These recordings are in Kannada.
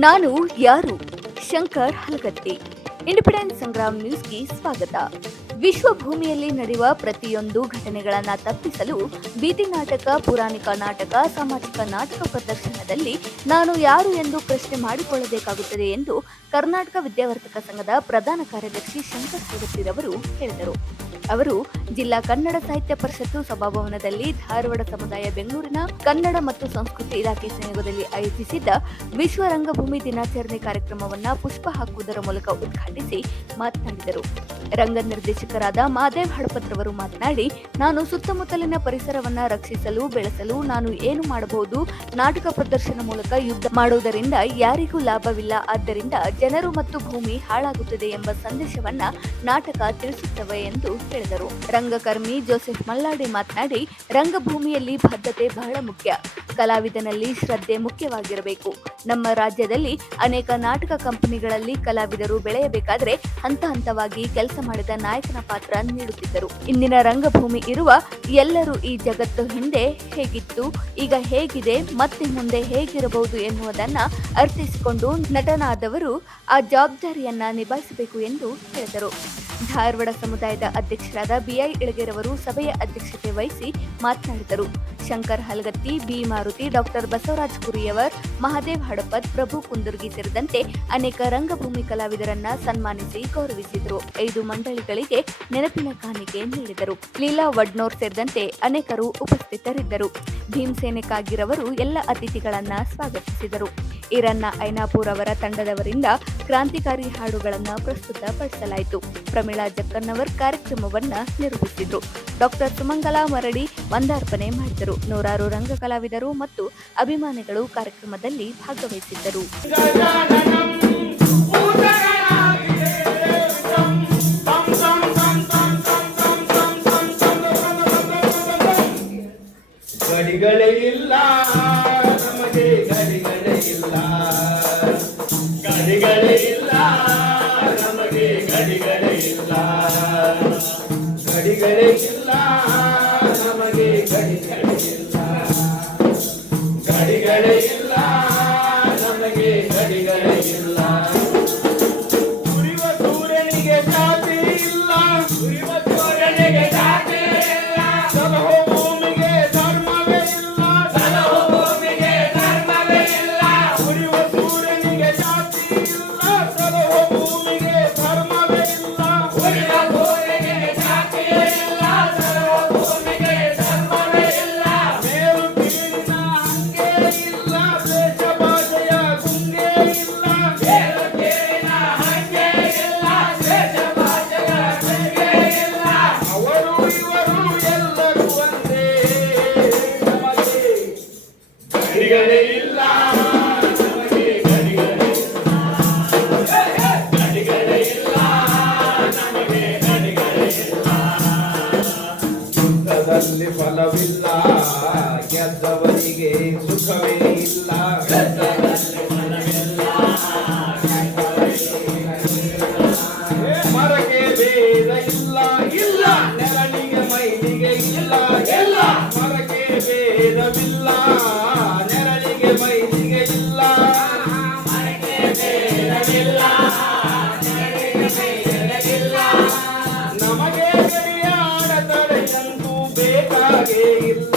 ನಾನು ಯಾರು? ಶಂಕರ್ ಹಲಗತ್ತಿ. ಇಂಡಿಪೆಂಡೆನ್ಸ್ ಸಂಗ್ರಾಮ್ ನ್ಯೂಸ್ಗೆ ಸ್ವಾಗತ. ವಿಶ್ವ ಭೂಮಿಯಲ್ಲಿ ನಡೆಯುವ ಪ್ರತಿಯೊಂದು ಘಟನೆಗಳನ್ನು ತಪ್ಪಿಸಲು ಬೀದಿ ನಾಟಕ, ಪೌರಾಣಿಕ ನಾಟಕ, ಸಾಮಾಜಿಕ ನಾಟಕ ಪ್ರದರ್ಶನದಲ್ಲಿ ನಾನು ಯಾರು ಎಂದು ಪ್ರಶ್ನೆ ಮಾಡಿಕೊಳ್ಳಬೇಕಾಗುತ್ತದೆ ಎಂದು ಕರ್ನಾಟಕ ವಿದ್ಯಾವರ್ತಕ ಸಂಘದ ಪ್ರಧಾನ ಕಾರ್ಯದರ್ಶಿ ಶಂಕರ್ ಹಲಗತ್ತಿರವರು ಹೇಳಿದರು. ಅವರು ಜಿಲ್ಲಾ ಕನ್ನಡ ಸಾಹಿತ್ಯ ಪರಿಷತ್ತು ಸಭಾಭವನದಲ್ಲಿ ಧಾರವಾಡ ಸಮುದಾಯ ಬೆಂಗಳೂರಿನ ಕನ್ನಡ ಮತ್ತು ಸಂಸ್ಕೃತಿ ಇಲಾಖೆ ಸಹಯೋಗದಲ್ಲಿ ಆಯೋಜಿಸಿದ್ದ ವಿಶ್ವ ರಂಗಭೂಮಿ ದಿನಾಚರಣೆ ಕಾರ್ಯಕ್ರಮವನ್ನು ಪುಷ್ಪ ಹಾಕುವುದರ ಮೂಲಕ ಉದ್ಘಾಟಿಸಿ ಮಾತನಾಡಿದರು. ರಂಗ ನಿರ್ದೇಶಕರಾದ ಮಹಾದೇವ್ ಹಡಪತ್ರವರು ಮಾತನಾಡಿ, ನಾನು ಸುತ್ತಮುತ್ತಲಿನ ಪರಿಸರವನ್ನು ರಕ್ಷಿಸಲು, ಬೆಳೆಸಲು ನಾನು ಏನು ಮಾಡಬಹುದು? ನಾಟಕ ಪ್ರದರ್ಶನ ಮೂಲಕ ಯುದ್ಧ ಮಾಡುವುದರಿಂದ ಯಾರಿಗೂ ಲಾಭವಿಲ್ಲ. ಆದ್ದರಿಂದ ಜನರು ಮತ್ತು ಭೂಮಿ ಹಾಳಾಗುತ್ತದೆ ಎಂಬ ಸಂದೇಶವನ್ನ ನಾಟಕ ತಿಳಿಸುತ್ತವೆ ಎಂದು ಹೇಳಿದರು. ರಂಗಕರ್ಮಿ ಜೋಸೆಫ್ ಮಲ್ಲಾಡಿ ಮಾತನಾಡಿ, ರಂಗಭೂಮಿಯಲ್ಲಿ ಬದ್ಧತೆ ಬಹಳ ಮುಖ್ಯ. ಕಲಾವಿದನಲ್ಲಿ ಶ್ರದ್ಧೆ ಮುಖ್ಯವಾಗಿರಬೇಕು. ನಮ್ಮ ರಾಜ್ಯದಲ್ಲಿ ಅನೇಕ ನಾಟಕ ಕಂಪನಿಗಳಲ್ಲಿ ಕಲಾವಿದರು ಬೆಳೆಯಬೇಕಾದ್ರೆ ಹಂತ ಹಂತವಾಗಿ ಕೆಲಸ ಮಾಡಿದ ನಾಯಕನ ಪಾತ್ರ ನೀಡುತ್ತಿದ್ದರು. ಇಂದಿನ ರಂಗಭೂಮಿ ಇರುವ ಎಲ್ಲರೂ ಈ ಜಗತ್ತು ಹಿಂದೆ ಹೇಗಿತ್ತು, ಈಗ ಹೇಗಿದೆ, ಮತ್ತೆ ಮುಂದೆ ಹೇಗಿರಬಹುದು ಎನ್ನುವುದನ್ನ ಅರ್ಥೈಸಿಕೊಂಡು ನಟನಾದವರು ಆ ಜವಾಬ್ದಾರಿಯನ್ನ ನಿಭಾಯಿಸಬೇಕು ಎಂದು ಹೇಳಿದರು. ಧಾರವಾಡ ಸಮುದಾಯದ ಅಧ್ಯಕ್ಷರಾದ ಬಿಐ ಇಳಗೆರವರು ಸಭೆಯ ಅಧ್ಯಕ್ಷತೆ ವಹಿಸಿ ಮಾತನಾಡಿದರು. ಶಂಕರ್ ಹಲಗತ್ತಿ, ಬಿ ಮಾರುತಿ, ಡಾಕ್ಟರ್ ಬಸವರಾಜ್ ಕುರಿಯವರ್, ಮಹಾದೇವ್ ಹಡಪತ್, ಪ್ರಭು ಕುಂದುರ್ಗಿ ಸೇರಿದಂತೆ ಅನೇಕ ರಂಗಭೂಮಿ ಕಲಾವಿದರನ್ನ ಸನ್ಮಾನಿಸಿ ಗೌರವಿಸಿದರು. 5 ಮಂಡಳಿಗಳಿಗೆ ನೆನಪಿನ ಕಾಣಿಕೆ ನೀಡಿದರು. ಲೀಲಾ ವಡ್ನೋರ್ ಸೇರಿದಂತೆ ಅನೇಕರು ಉಪಸ್ಥಿತರಿದ್ದರು. ಭೀಮಸೇನೆ ಕಾಗಿರವರು ಎಲ್ಲ ಅತಿಥಿಗಳನ್ನ ಸ್ವಾಗತಿಸಿದರು. ಈರಣ್ಣ ಐನಾಪುರ್ ಅವರ ತಂಡದವರಿಂದ ಕ್ರಾಂತಿಕಾರಿ ಹಾಡುಗಳನ್ನು ಪ್ರಸ್ತುತಪಡಿಸಲಾಯಿತು. ಪ್ರಮೀಳಾ ಜಕ್ಕನ್ನವರ್ ಕಾರ್ಯಕ್ರಮವನ್ನ ನಿರೂಪಿಸಿದ್ರು. ಡಾಕ್ಟರ್ ಸುಮಂಗಲಾ ಮರಡಿ ವಂದಾರ್ಪಣೆ ಮಾಡಿದರು. ನೂರಾರು ರಂಗ ಕಲಾವಿದರು ಮತ್ತು ಅಭಿಮಾನಿಗಳು ಕಾರ್ಯಕ್ರಮದಲ್ಲಿ ಭಾಗವಹಿಸಿದ್ದರು. ಗಡಿಗಳೇ ಇಲ್ಲ ನಮಗೆ, ಗಡಿಗಳೇ ಇಲ್ಲ, ಗಡಿಗಳೇ ಇಲ್ಲ ನಮಗೆ, ಗಡಿಗಳೇ ಇಲ್ಲ, ಗಡಿಗಳೇ ಇಲ್ಲ ನಮಗೆ, ಗಡಿಗಳೇ ಇಲ್ಲ, ಗಡಿಗಳೇ ಇಲ್ಲ ನಮಗೆ, ಗಡಿಗಳೇ ಇಲ್ಲ. ಉರಿವ ಸೂರ್ಯನಿಗೆ ಜಾತಿ ಇಲ್ಲ, ಉರಿವ ಸೂರ್ಯನಿಗೆ ಜಾತಿ ಇಲ್ಲ, ಸಲಹೋ ಭೂಮಿಗೆ ಧರ್ಮವೇ ಇಲ್ಲ, ಸಲಹೋ ಭೂಮಿಗೆ ಧರ್ಮವೇ ಇಲ್ಲ. ಉರಿವ ಸೂರ್ಯನಿಗೆ ಜಾತಿ ಇಲ್ಲ, ಸಲಹೋ ಭೂಮಿಗೆ ಧರ್ಮವೇ ಇಲ್ಲ, ಉರಿವ ಸೂರ್ಯನಿಗೆ ಜಾತಿ ಇಲ್ಲ, ಸಲಹೋ ಭೂಮಿಗೆ ಧರ್ಮವೇ ಇಲ್ಲ. ಮೇಲು ಕೀಳಿನ ಹಂಗೆ ಇಲ್ಲ, ದೇಶ ಭಾಷೆಯ ಗುಂಗೆ ಇಲ್ಲ, ಮೇಲು ಕೀಳಿನ ಹಂಗೆ ಇಲ್ಲ, ದೇಶ ಭಾಷೆಯ ಗುಂಗೆ ಇಲ್ಲ. ಅವರು ಇವರು ಎಲ್ಲರೂ ಒಂದೇ, ನಮಗೆ ಗಡಿಗಳೇ ಇಲ್ಲ, ನಮಗೆ ಗಡಿಗಳೇ ಇಲ್ಲ, ಗಡಿಗಳೇ ಇಲ್ಲ, ನಮಗೆ ಗಡಿಗಳೇ ಇಲ್ಲ. ಯುದ್ಧದಲ್ಲಿ ಫಲವಿಲ್ಲ, ಗೆದ್ದವರಿಗೆ ಸುಖವೇ ಇಲ್ಲ, ಗೆದ್ದವರಿಗೆ ಫಲವಿಲ್ಲ, ಮರಕ್ಕೆ ಭೇದ ಇಲ್ಲ, ಇಲ್ಲ ನೆರಳಿಗೆ ಮೈಲಿಗೆ ಇಲ್ಲ, ಇಲ್ಲ ಮರಕ್ಕೆ ಭೇದವಿಲ್ಲ, ನೆರಳಿಗೆ ಮೈಲಿಗೆ ಇಲ್ಲ, ಮರಕ್ಕೆ ಭೇದವಿಲ್ಲ, ನೆರಳಿಗೆ ಮೈಲಿಗೆ ಇಲ್ಲ. ನಮಗೆ ಗಡಿಯಾಡ ತಡೆಯಂತೂ ಬೇಕಾಗೇ ಇಲ್ಲ.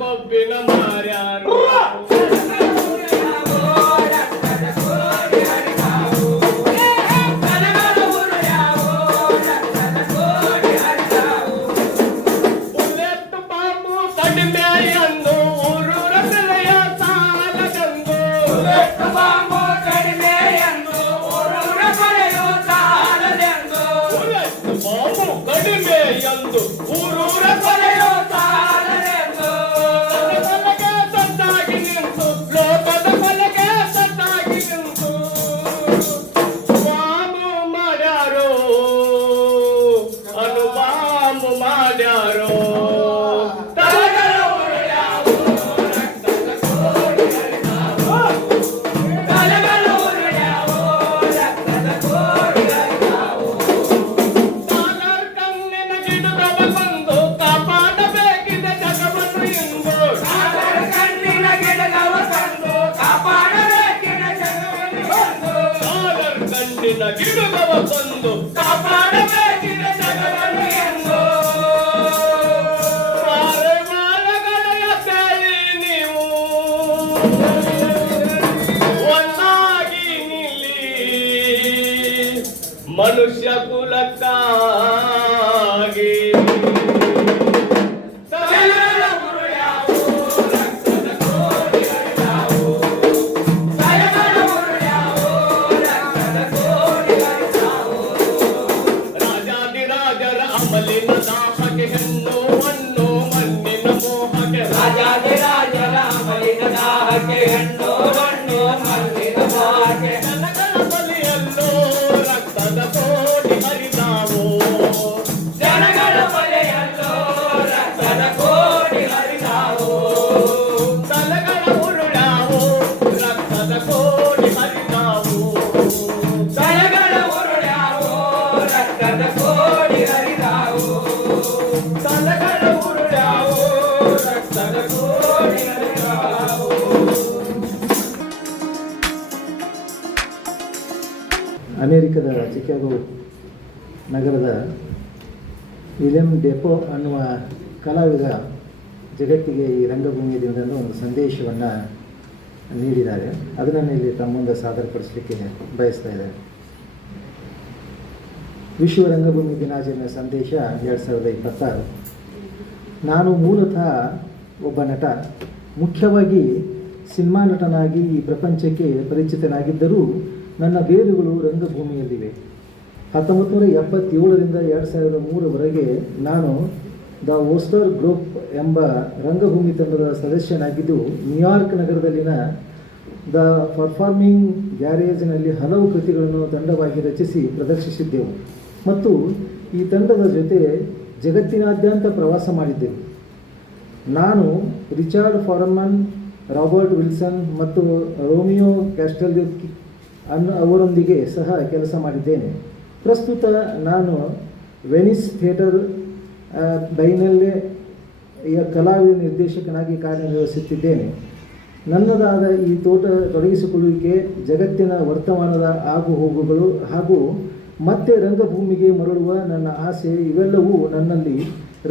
ಕೊಬ್ಬಿನ ಮಾರ್ಯಾರು ಗಿಡುಗವ ಕೊಂದು ಕಾಪಾಡಬೇಕಿದ ಜಗವನ್ನು ಎಂದು ಮಾರಗಳ ಕೇಳಿ ನೀವು ಒಂದಾಗಿ ನಿಲ್ಲಿ ಮನುಷ್ಯ ಕುಲಕ್ಕಾಗಿ ಅಮಲಿನ ದಾಹಕ್ಕೆ ಹೆಣ್ಣು ಮಣ್ಣು ಮಣ್ಣಿನ ಮೋಹಕ್ಕೆ ರಾಜಾದಿರಾಜರ ಅಮಲಿನ ದಾಹಕ್ಕೆ ಹೆಣ್ಣು ಮಣ್ಣು ಮಣ್ಣಿನ ಮೋಹಕ್ಕೆ ಜನಗಳ ಬಲಿಯಲ್ಲೋ ರಕ್ತದ ಕೋಟಿ ಹರಿದಾವು ಜನಗಳ ಬಲಿಯಲ್ಲೋ ರಕ್ತದ ಕೋಟಿ ಹರಿದಾವು ತಲೆಗಳ ಉರುಳಾವು ರಕ್ತದ ಕೋಟಿ ಹರಿದಾವು ತಲೆಗಳ ಉರುಳಾವು ರಕ್ತದ ಕೋಟಿ ಹರಿದಾವು ತಲೆಗಳ ಉರುಳಾವು ರಕ್ತದ ಕೋಟಿ ಹರಿದಾವು. ಅಮೇರಿಕದ ಚಿಕಾಗೋ ನಗರದ ವಿಲಿಯಂ ಡೆಪೋ ಅನ್ನುವ ಕಲಾವಿದ ಜಗತ್ತಿಗೆ ಈ ರಂಗಭೂಮಿಯ ಒಂದು ಸಂದೇಶವನ್ನು ನೀಡಿದ್ದಾರೆ. ಅದನ್ನು ಇಲ್ಲಿ ತಮ್ಮ ಮುಂದೆ ಸಾದರಪಡಿಸಲಿಕ್ಕೆ ಬಯಸ್ತಾ ಇದ್ದಾರೆ. ವಿಶ್ವ ರಂಗಭೂಮಿ ದಿನಾಚರಣೆ ಸಂದೇಶ 2026. ನಾನು ಮೂಲತಃ ಒಬ್ಬ ನಟ, ಮುಖ್ಯವಾಗಿ ಸಿನಿಮಾ ನಟನಾಗಿ ಈ ಪ್ರಪಂಚಕ್ಕೆ ಪರಿಚಿತನಾಗಿದ್ದರೂ ನನ್ನ ಬೇರುಗಳು ರಂಗಭೂಮಿಯಲ್ಲಿವೆ. 1977ರಿಂದ 2003ವರೆಗೆ ನಾನು ದ ಓಸ್ಟರ್ ಗ್ರೂಪ್ ಎಂಬ ರಂಗಭೂಮಿ ತಂಡದ ಸದಸ್ಯನಾಗಿದ್ದು ನ್ಯೂಯಾರ್ಕ್ ನಗರದಲ್ಲಿನ ದ ಪರ್ಫಾರ್ಮಿಂಗ್ ಗ್ಯಾರೇಜ್ನಲ್ಲಿ ಹಲವು ಕೃತಿಗಳನ್ನು ತಂಡವಾಗಿ ರಚಿಸಿ ಪ್ರದರ್ಶಿಸಿದ್ದೆವು ಮತ್ತು ಈ ತಂಡದ ಜೊತೆ ಜಗತ್ತಿನಾದ್ಯಂತ ಪ್ರವಾಸ ಮಾಡಿದ್ದೆವು. ನಾನು ರಿಚಾರ್ಡ್ ಫಾರಮನ್, ರಾಬರ್ಟ್ ವಿಲ್ಸನ್ ಮತ್ತು ರೋಮಿಯೋ ಕ್ಯಾಸ್ಟೆಲ್ಯುಕ್ಕಿ ಅವರೊಂದಿಗೆ ಸಹ ಕೆಲಸ ಮಾಡಿದ್ದೇನೆ. ಪ್ರಸ್ತುತ ನಾನು ವೆನಿಸ್ ಥಿಯೇಟರ್ ಬೈನೆಲ್ಲೆಯ ಕಲಾವಿದ ನಿರ್ದೇಶಕನಾಗಿ ಕಾರ್ಯನಿರ್ವಹಿಸುತ್ತಿದ್ದೇನೆ. ನನ್ನದಾದ ಈ ತೊಡಗಿಸಿಕೊಳ್ಳುವಿಕೆ ಜಗತ್ತಿನ ವರ್ತಮಾನದ ಆಗುಹೋಗುಗಳು ಹಾಗೂ ಮತ್ತೆ ರಂಗಭೂಮಿಗೆ ಮರಳುವ ನನ್ನ ಆಸೆ ಇವೆಲ್ಲವೂ ನನ್ನಲ್ಲಿ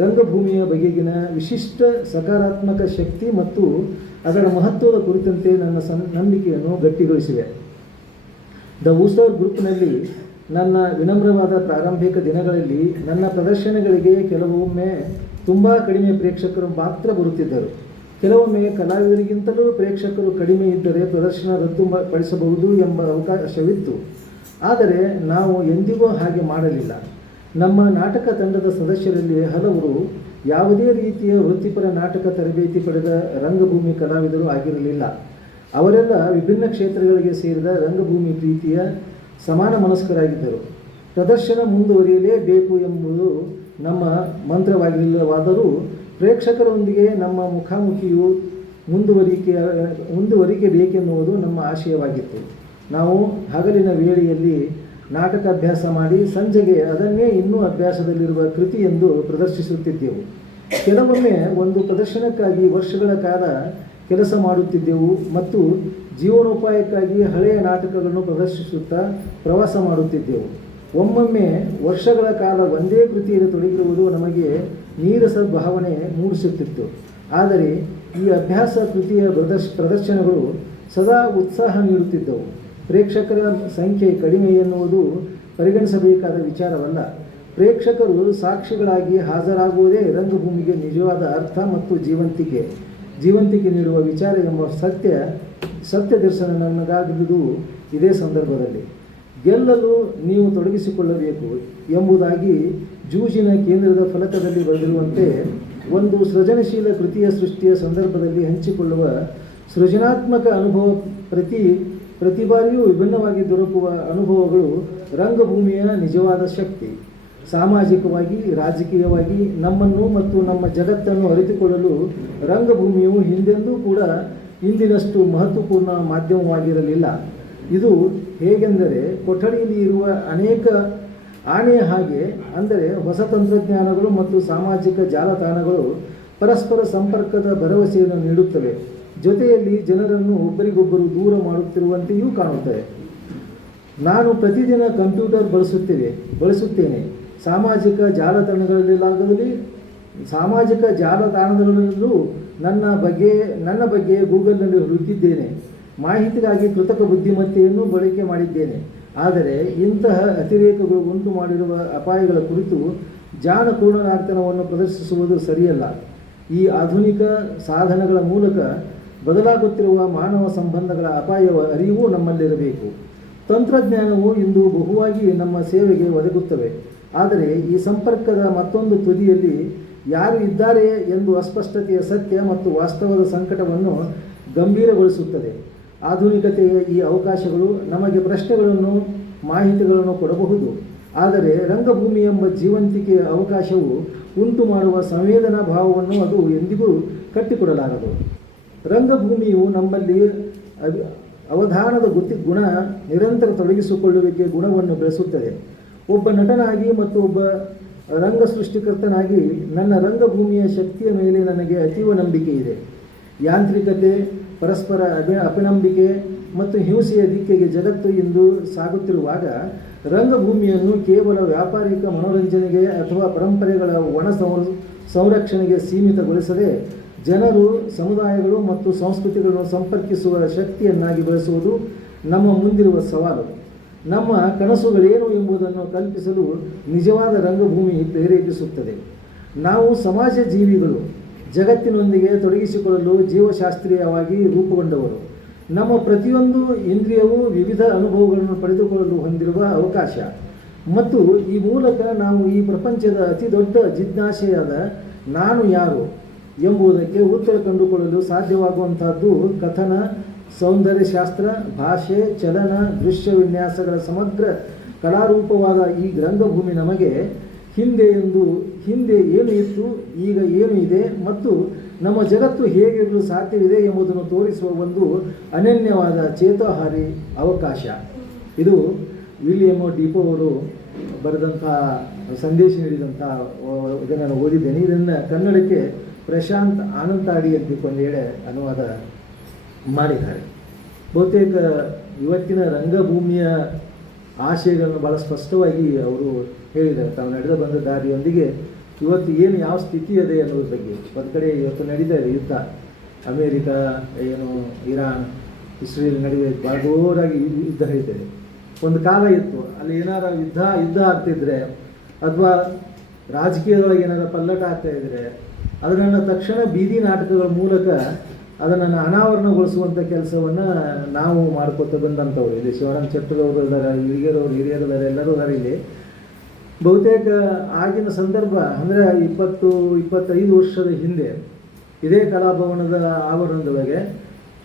ರಂಗಭೂಮಿಯ ಬಗೆಗಿನ ವಿಶಿಷ್ಟ ಸಕಾರಾತ್ಮಕ ಶಕ್ತಿ ಮತ್ತು ಅದರ ಮಹತ್ವದ ಕುರಿತಂತೆ ನನ್ನ ನಂಬಿಕೆಯನ್ನು ಗಟ್ಟಿಗೊಳಿಸಿವೆ. ದ ಓಸ್ಟರ್ ಗ್ರೂಪ್ನಲ್ಲಿ ನನ್ನ ವಿನಮ್ರವಾದ ಪ್ರಾರಂಭಿಕ ದಿನಗಳಲ್ಲಿ ನನ್ನ ಪ್ರದರ್ಶನಗಳಿಗೆ ಕೆಲವೊಮ್ಮೆ ತುಂಬ ಕಡಿಮೆ ಪ್ರೇಕ್ಷಕರು ಮಾತ್ರ ಬರುತ್ತಿದ್ದರು. ಕೆಲವೊಮ್ಮೆ ಕಲಾವಿದರಿಗಿಂತಲೂ ಪ್ರೇಕ್ಷಕರು ಕಡಿಮೆ ಇದ್ದರೆ ಪ್ರದರ್ಶನ ರದ್ದುಪಡಿಸಬಹುದು ಎಂಬ ಅವಕಾಶವಿತ್ತು. ಆದರೆ ನಾವು ಎಂದಿಗೂ ಹಾಗೆ ಮಾಡಲಿಲ್ಲ. ನಮ್ಮ ನಾಟಕ ತಂಡದ ಸದಸ್ಯರಲ್ಲಿ ಹಲವರು ಯಾವುದೇ ರೀತಿಯ ವೃತ್ತಿಪರ ನಾಟಕ ತರಬೇತಿ ಪಡೆದ ರಂಗಭೂಮಿ ಕಲಾವಿದರು ಆಗಿರಲಿಲ್ಲ. ಅವರೆಲ್ಲ ವಿಭಿನ್ನ ಕ್ಷೇತ್ರಗಳಿಗೆ ಸೇರಿದ ರಂಗಭೂಮಿ ಪ್ರೀತಿಯ ಸಮಾನ ಮನಸ್ಕರಾಗಿದ್ದರು. ಪ್ರದರ್ಶನ ಮುಂದುವರಿಯಲೇಬೇಕು ಎಂಬುದು ನಮ್ಮ ಮಂತ್ರವಾಗಿಲ್ಲವಾದರೂ ಪ್ರೇಕ್ಷಕರೊಂದಿಗೆ ನಮ್ಮ ಮುಖಾಮುಖಿಯು ಮುಂದುವರಿಕೆಬೇಕೆನ್ನುವುದು ನಮ್ಮ ಆಶಯವಾಗಿತ್ತು. ನಾವು ಹಗಲಿನ ವೇಳೆಯಲ್ಲಿ ನಾಟಕ ಅಭ್ಯಾಸ ಮಾಡಿ ಸಂಜೆಗೆ ಅದನ್ನೇ ಇನ್ನೂ ಅಭ್ಯಾಸದಲ್ಲಿರುವ ಕೃತಿ ಎಂದು ಪ್ರದರ್ಶಿಸುತ್ತಿದ್ದೆವು. ಕೆಲವೊಮ್ಮೆ ಒಂದು ಪ್ರದರ್ಶನಕ್ಕಾಗಿ ವರ್ಷಗಳ ಕಾಲ ಕೆಲಸ ಮಾಡುತ್ತಿದ್ದೆವು ಮತ್ತು ಜೀವನೋಪಾಯಕ್ಕಾಗಿ ಹಳೆಯ ನಾಟಕಗಳನ್ನು ಪ್ರದರ್ಶಿಸುತ್ತಾ ಪ್ರವಾಸ ಮಾಡುತ್ತಿದ್ದೆವು. ಒಮ್ಮೊಮ್ಮೆ ವರ್ಷಗಳ ಕಾಲ ಒಂದೇ ಕೃತಿಯಲ್ಲಿ ತೊಡಗಿರುವುದು ನಮಗೆ ನೀರಸ ಭಾವನೆ ಮೂಡಿಸುತ್ತಿತ್ತು. ಆದರೆ ಈ ಅಭ್ಯಾಸ ಕೃತಿಯ ಪ್ರದರ್ಶನಗಳು ಸದಾ ಉತ್ಸಾಹ ನೀಡುತ್ತಿದ್ದವು. ಪ್ರೇಕ್ಷಕರ ಸಂಖ್ಯೆ ಕಡಿಮೆ ಎನ್ನುವುದು ಪರಿಗಣಿಸಬೇಕಾದ ವಿಚಾರವಲ್ಲ. ಪ್ರೇಕ್ಷಕರು ಸಾಕ್ಷಿಗಳಾಗಿ ಹಾಜರಾಗುವುದೇ ರಂಗಭೂಮಿಗೆ ನಿಜವಾದ ಅರ್ಥ ಮತ್ತು ಜೀವಂತಿಕೆ ನೀಡುವ ವಿಚಾರ ಎಂಬ ಸತ್ಯ ದರ್ಶನ ನನಗಾಗಿರುವುದು ಇದೇ ಸಂದರ್ಭದಲ್ಲಿ. ಗೆಲ್ಲಲು ನೀವು ತೊಡಗಿಸಿಕೊಳ್ಳಬೇಕು ಎಂಬುದಾಗಿ ಜೂಜಿನ ಕೇಂದ್ರದ ಫಲಕದಲ್ಲಿ ಬರೆದಿರುವಂತೆ ಒಂದು ಸೃಜನಶೀಲ ಕೃತಿಯ ಸೃಷ್ಟಿಯ ಸಂದರ್ಭದಲ್ಲಿ ಹಂಚಿಕೊಳ್ಳುವ ಸೃಜನಾತ್ಮಕ ಅನುಭವ ಪ್ರತಿ ಬಾರಿಯೂ ವಿಭಿನ್ನವಾಗಿ ದೊರಕುವ ಅನುಭವಗಳು ರಂಗಭೂಮಿಯ ನಿಜವಾದ ಶಕ್ತಿ. ಸಾಮಾಜಿಕವಾಗಿ, ರಾಜಕೀಯವಾಗಿ ನಮ್ಮನ್ನು ಮತ್ತು ನಮ್ಮ ಜಗತ್ತನ್ನು ಅರಿತುಕೊಳ್ಳಲು ರಂಗಭೂಮಿಯು ಹಿಂದೆಂದೂ ಕೂಡ ಇಂದಿನಷ್ಟು ಮಹತ್ವಪೂರ್ಣ ಮಾಧ್ಯಮವಾಗಿರಲಿಲ್ಲ. ಇದು ಹೇಗೆಂದರೆ ಕೊಠಡಿಯಲ್ಲಿ ಇರುವ ಅನೇಕ ಆನೆಯ ಹಾಗೆ. ಅಂದರೆ ಹೊಸ ತಂತ್ರಜ್ಞಾನಗಳು ಮತ್ತು ಸಾಮಾಜಿಕ ಜಾಲತಾಣಗಳು ಪರಸ್ಪರ ಸಂಪರ್ಕದ ಭರವಸೆಯನ್ನು ನೀಡುತ್ತವೆ, ಜೊತೆಯಲ್ಲಿ ಜನರನ್ನು ಒಬ್ಬರಿಗೊಬ್ಬರು ದೂರ ಮಾಡುತ್ತಿರುವಂತೆಯೂ ಕಾಣುತ್ತವೆ. ನಾನು ಪ್ರತಿದಿನ ಕಂಪ್ಯೂಟರ್ ಬಳಸುತ್ತೇನೆ. ಸಾಮಾಜಿಕ ಜಾಲತಾಣದಲ್ಲೂ ನನ್ನ ಬಗ್ಗೆ ಗೂಗಲ್ನಲ್ಲಿ ಹುಡುಕಿದ್ದೇನೆ. ಮಾಹಿತಿಗಾಗಿ ಕೃತಕ ಬುದ್ಧಿಮತ್ತೆಯನ್ನು ಬಳಕೆ ಮಾಡಿದ್ದೇನೆ. ಆದರೆ ಇಂತಹ ಅತಿರೇಕಗಳು ಉಂಟು ಮಾಡಿರುವ ಅಪಾಯಗಳ ಕುರಿತು ಜಾಣಕೂರ್ಣನಾರ್ತನವನ್ನು ಪ್ರದರ್ಶಿಸುವುದು ಸರಿಯಲ್ಲ. ಈ ಆಧುನಿಕ ಸಾಧನಗಳ ಮೂಲಕ ಬದಲಾಗುತ್ತಿರುವ ಮಾನವ ಸಂಬಂಧಗಳ ಅಪಾಯವ ಅರಿವು ನಮ್ಮಲ್ಲಿರಬೇಕು. ತಂತ್ರಜ್ಞಾನವು ಇಂದು ಬಹುವಾಗಿ ನಮ್ಮ ಸೇವೆಗೆ ಒದಗುತ್ತವೆ. ಆದರೆ ಈ ಸಂಪರ್ಕದ ಮತ್ತೊಂದು ತುದಿಯಲ್ಲಿ ಯಾರು ಇದ್ದಾರೆ ಎಂದು ಅಸ್ಪಷ್ಟತೆಯ ಸತ್ಯ ಮತ್ತು ವಾಸ್ತವದ ಸಂಕಟವನ್ನು ಗಂಭೀರಗೊಳಿಸುತ್ತದೆ. ಆಧುನಿಕತೆಯ ಈ ಅವಕಾಶಗಳು ನಮಗೆ ಪ್ರಶ್ನೆಗಳನ್ನು, ಮಾಹಿತಿಗಳನ್ನು ಕೊಡಬಹುದು. ಆದರೆ ರಂಗಭೂಮಿ ಎಂಬ ಜೀವಂತಿಕೆಯ ಅವಕಾಶವು ಉಂಟು ಮಾಡುವ ಸಂವೇದನಾ ಭಾವವನ್ನು ಅದು ಎಂದಿಗೂ ಕಟ್ಟಿಕೊಡಲಾರದು. ರಂಗಭೂಮಿಯು ನಮ್ಮಲ್ಲಿ ಅವಧಾನದ ಗುಣ, ನಿರಂತರ ತೊಡಗಿಸಿಕೊಳ್ಳುವಿಕೆ ಗುಣವನ್ನು ಬೆಳೆಸುತ್ತದೆ. ಒಬ್ಬ ನಟನಾಗಿ ಮತ್ತು ಒಬ್ಬ ರಂಗ ಸೃಷ್ಟಿಕರ್ತನಾಗಿ ನನ್ನ ರಂಗಭೂಮಿಯ ಶಕ್ತಿಯ ಮೇಲೆ ನನಗೆ ಅತೀವ ನಂಬಿಕೆ ಇದೆ. ಯಾಂತ್ರಿಕತೆ, ಪರಸ್ಪರ ಅಪನಂಬಿಕೆ ಮತ್ತು ಹಿಂಸೆಯ ದಿಕ್ಕಿಗೆ ಜಗತ್ತು ಇಂದು ಸಾಗುತ್ತಿರುವಾಗ ರಂಗಭೂಮಿಯನ್ನು ಕೇವಲ ವ್ಯಾಪಾರಿಕ ಮನೋರಂಜನೆಗೆ ಅಥವಾ ಪರಂಪರೆಗಳ ಒಣ ಸಂರಕ್ಷಣೆಗೆ ಸೀಮಿತಗೊಳಿಸದೆ ಜನರು, ಸಮುದಾಯಗಳು ಮತ್ತು ಸಂಸ್ಕೃತಿಗಳನ್ನು ಸಂಪರ್ಕಿಸುವ ಶಕ್ತಿಯನ್ನಾಗಿ ಬೆಳೆಸುವುದು ನಮ್ಮ ಮುಂದಿರುವ ಸವಾಲು. ನಮ್ಮ ಕನಸುಗಳೇನು ಎಂಬುದನ್ನು ಕಲ್ಪಿಸಲು ನಿಜವಾದ ರಂಗಭೂಮಿ ಪ್ರೇರೇಪಿಸುತ್ತದೆ. ನಾವು ಸಮಾಜ ಜೀವಿಗಳು, ಜಗತ್ತಿನೊಂದಿಗೆ ತೊಡಗಿಸಿಕೊಳ್ಳಲು ಜೀವಶಾಸ್ತ್ರೀಯವಾಗಿ ರೂಪುಗೊಂಡವರು. ನಮ್ಮ ಪ್ರತಿಯೊಂದು ಇಂದ್ರಿಯವೂ ವಿವಿಧ ಅನುಭವಗಳನ್ನು ಪಡೆದುಕೊಳ್ಳಲು ಹೊಂದಿರುವ ಅವಕಾಶ. ಮತ್ತು ಈ ಮೂಲಕ ನಾವು ಈ ಪ್ರಪಂಚದ ಅತಿ ದೊಡ್ಡ ಜಿಜ್ಞಾಸೆಯಾದ ನಾನು ಯಾರು ಎಂಬುದಕ್ಕೆ ಉತ್ತರ ಕಂಡುಕೊಳ್ಳಲು ಸಾಧ್ಯವಾಗುವಂತಹದ್ದು ಕಥನ, ಸೌಂದರ್ಯಶಾಸ್ತ್ರ, ಭಾಷೆ, ಚಲನ, ದೃಶ್ಯ ವಿನ್ಯಾಸಗಳ ಸಮಗ್ರ ಕಲಾರೂಪವಾದ ಈ ರಂಗಭೂಮಿ ನಮಗೆ ಹಿಂದೆ ಏನು ಇತ್ತು, ಈಗ ಏನು ಇದೆ ಮತ್ತು ನಮ್ಮ ಜಗತ್ತು ಹೇಗಿರಲು ಸಾಧ್ಯವಿದೆ ಎಂಬುದನ್ನು ತೋರಿಸುವ ಒಂದು ಅನನ್ಯವಾದ ಚೇತೋಹಾರಿ ಅವಕಾಶ. ಇದು ವಿಲಿಯಮ್ ಡಿಪೋ ಅವರು ಬರೆದಂಥ ಸಂದೇಶ ನೀಡಿದಂಥ ಇದನ್ನು ನಾನು ಓದಿದ್ದೇನೆ. ಇದನ್ನು ಕನ್ನಡಕ್ಕೆ ಪ್ರಶಾಂತ್ ಆನಂತಾಡಿ ಅಂತ ಕೊಂದೇಳೆ ಅನುವಾದ ಮಾಡಿದ್ದಾರೆ. ಬಹುತೇಕ ಇವತ್ತಿನ ರಂಗಭೂಮಿಯ ಆಶಯಗಳನ್ನು ಭಾಳ ಸ್ಪಷ್ಟವಾಗಿ ಅವರು ಹೇಳಿದ್ದಾರೆ. ತಾವು ನಡೆದು ಬಂದ ದಾರಿಯೊಂದಿಗೆ ಇವತ್ತು ಏನು ಯಾವ ಸ್ಥಿತಿ ಇದೆ ಅನ್ನೋದ್ರ ಬಗ್ಗೆ. ಒಂದು ಕಡೆ ಇವತ್ತು ನಡೀತಾ ಇದೆ ಯುದ್ಧ, ಅಮೇರಿಕಾ ಇರಾನ್, ಇಸ್ರೇಲ್ ನಡುವೆ ಭಾಳ ಜೋರಾಗಿ ಯುದ್ಧ ನಡೀತಿದೆ. ಒಂದು ಕಾಲ ಇತ್ತು ಅಲ್ಲಿ ಏನಾರ ಯುದ್ಧ ಆಗ್ತಿದ್ರೆ ಅಥವಾ ರಾಜಕೀಯದೊಳಗೆ ಏನಾರ ಪಲ್ಲಟ ಆಗ್ತಾಯಿದ್ರೆ ಅದನ್ನು ತಕ್ಷಣ ಬೀದಿ ನಾಟಕಗಳ ಮೂಲಕ ಅದನ್ನು ಅನಾವರಣಗೊಳಿಸುವಂಥ ಕೆಲಸವನ್ನು ನಾವು ಮಾಡ್ಕೊತ ಬಂದಂಥವ್ರು. ಇಲ್ಲಿ ಶಿವರಾಮ್ ಚಟ್ಟರವರು ಇದ್ದಾರೆ, ಹಿರಿಯರದಾರೆ, ಎಲ್ಲರೂ ಇದ್ದಾರೆ ಇಲ್ಲಿ. ಬಹುತೇಕ ಆಗಿನ ಸಂದರ್ಭ ಅಂದರೆ 20-25 ವರ್ಷದ ಹಿಂದೆ ಇದೇ ಕಲಾಭವನದ ಆವರಣದೊಳಗೆ